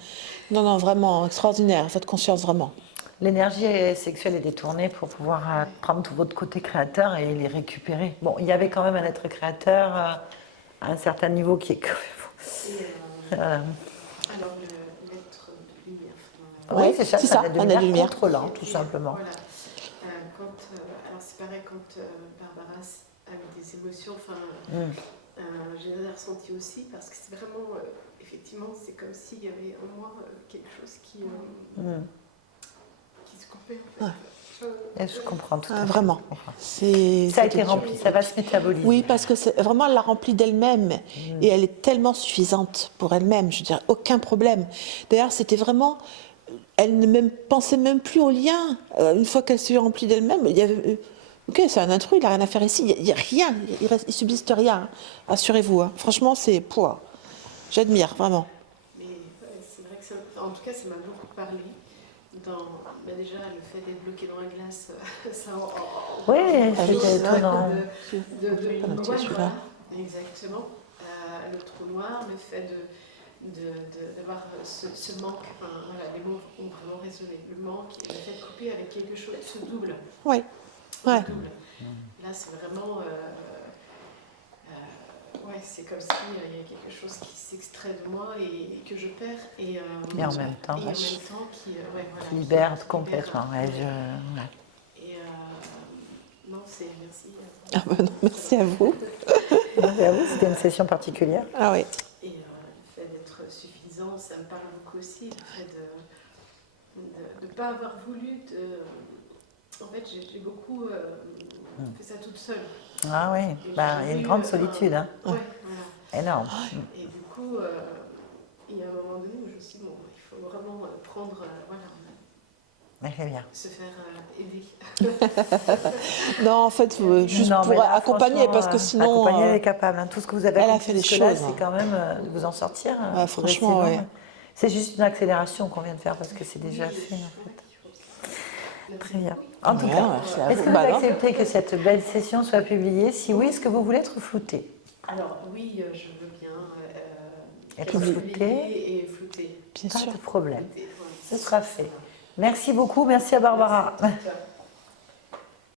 Non, vraiment, extraordinaire, votre conscience, vraiment. L'énergie sexuelle est détournée pour pouvoir prendre tout votre côté créateur et les récupérer. Bon, il y avait quand même un être créateur à un certain niveau qui est quand même... Alors, l'être de lumière. Oui, c'est ça, c'est c'est ça, un être un de être de lumière lumière. contrôlant, tout simplement. Voilà. Alors, c'est pareil, quand Barbara a eu des émotions, j'ai des ressentis aussi, parce que c'est vraiment, effectivement, c'est comme s'il y avait en moi quelque chose qui se coupait, en fait. Et je comprends tout à fait. Vraiment. Ça a été rempli, ça va se métaboliser. Oui, parce que vraiment, elle l'a remplie d'elle-même. Et elle est tellement suffisante pour elle-même. Je veux dire, aucun problème. D'ailleurs, c'était vraiment... Elle ne pensait même plus au lien. Une fois qu'elle s'est remplie d'elle-même, il y avait... Ok, c'est un intrus, il n'a rien à faire ici. Il n'y a rien, il subsiste rien. Assurez-vous. Hein. Franchement, c'est... J'admire, vraiment. Mais c'est vrai que en tout cas, ça m'a beaucoup parlé. Déjà, le fait d'être bloqué dans la glace, ça oui, c'était étonnant. Celui-là. Exactement. Le trou noir, le fait d'avoir ce manque, voilà, les mots ont vraiment résonné. Le manque et le fait de couper avec quelque chose, ce double. Oui. Ouais. Double. Là, c'est vraiment... ouais, c'est comme s'il y a quelque chose qui s'extrait de moi et que je perds. Et en même temps, qui libère complètement. Et non, merci. Ah ben non, merci à vous. Merci à vous, c'était une session particulière. Ah oui. Et aussi, le fait de ne pas avoir voulu. En fait, j'ai beaucoup fait ça toute seule. Ah oui, Et bah, il y a une grande solitude, hein. Ouais, voilà. Énorme. Et du coup, il y a un moment donné où je me suis dit, bon, il faut vraiment prendre, voilà, Mais c'est bien. se faire aider. Non, en fait, juste Non, mais pour là, accompagner, franchement, parce que sinon. accompagner, elle est capable, hein. Tout ce que vous avez elle a accompli fait les jusque-là, choses, hein. c'est quand même de vous en sortir. Ouais, franchement, ouais. C'est juste une accélération qu'on vient de faire parce que c'est déjà fait, en fait. Très bien. En tout Ouais, cas, merci à est-ce vous. que vous Bah, non. acceptez que cette belle session soit publiée? Si oui, est-ce que vous voulez être flouté? Alors, oui, je veux bien Être être flouté? publiée et floutée. Bien Pas sûr. de problème. Floutée, Ce sera fait. Merci beaucoup. Merci à Barbara. voilà. Merci à toi.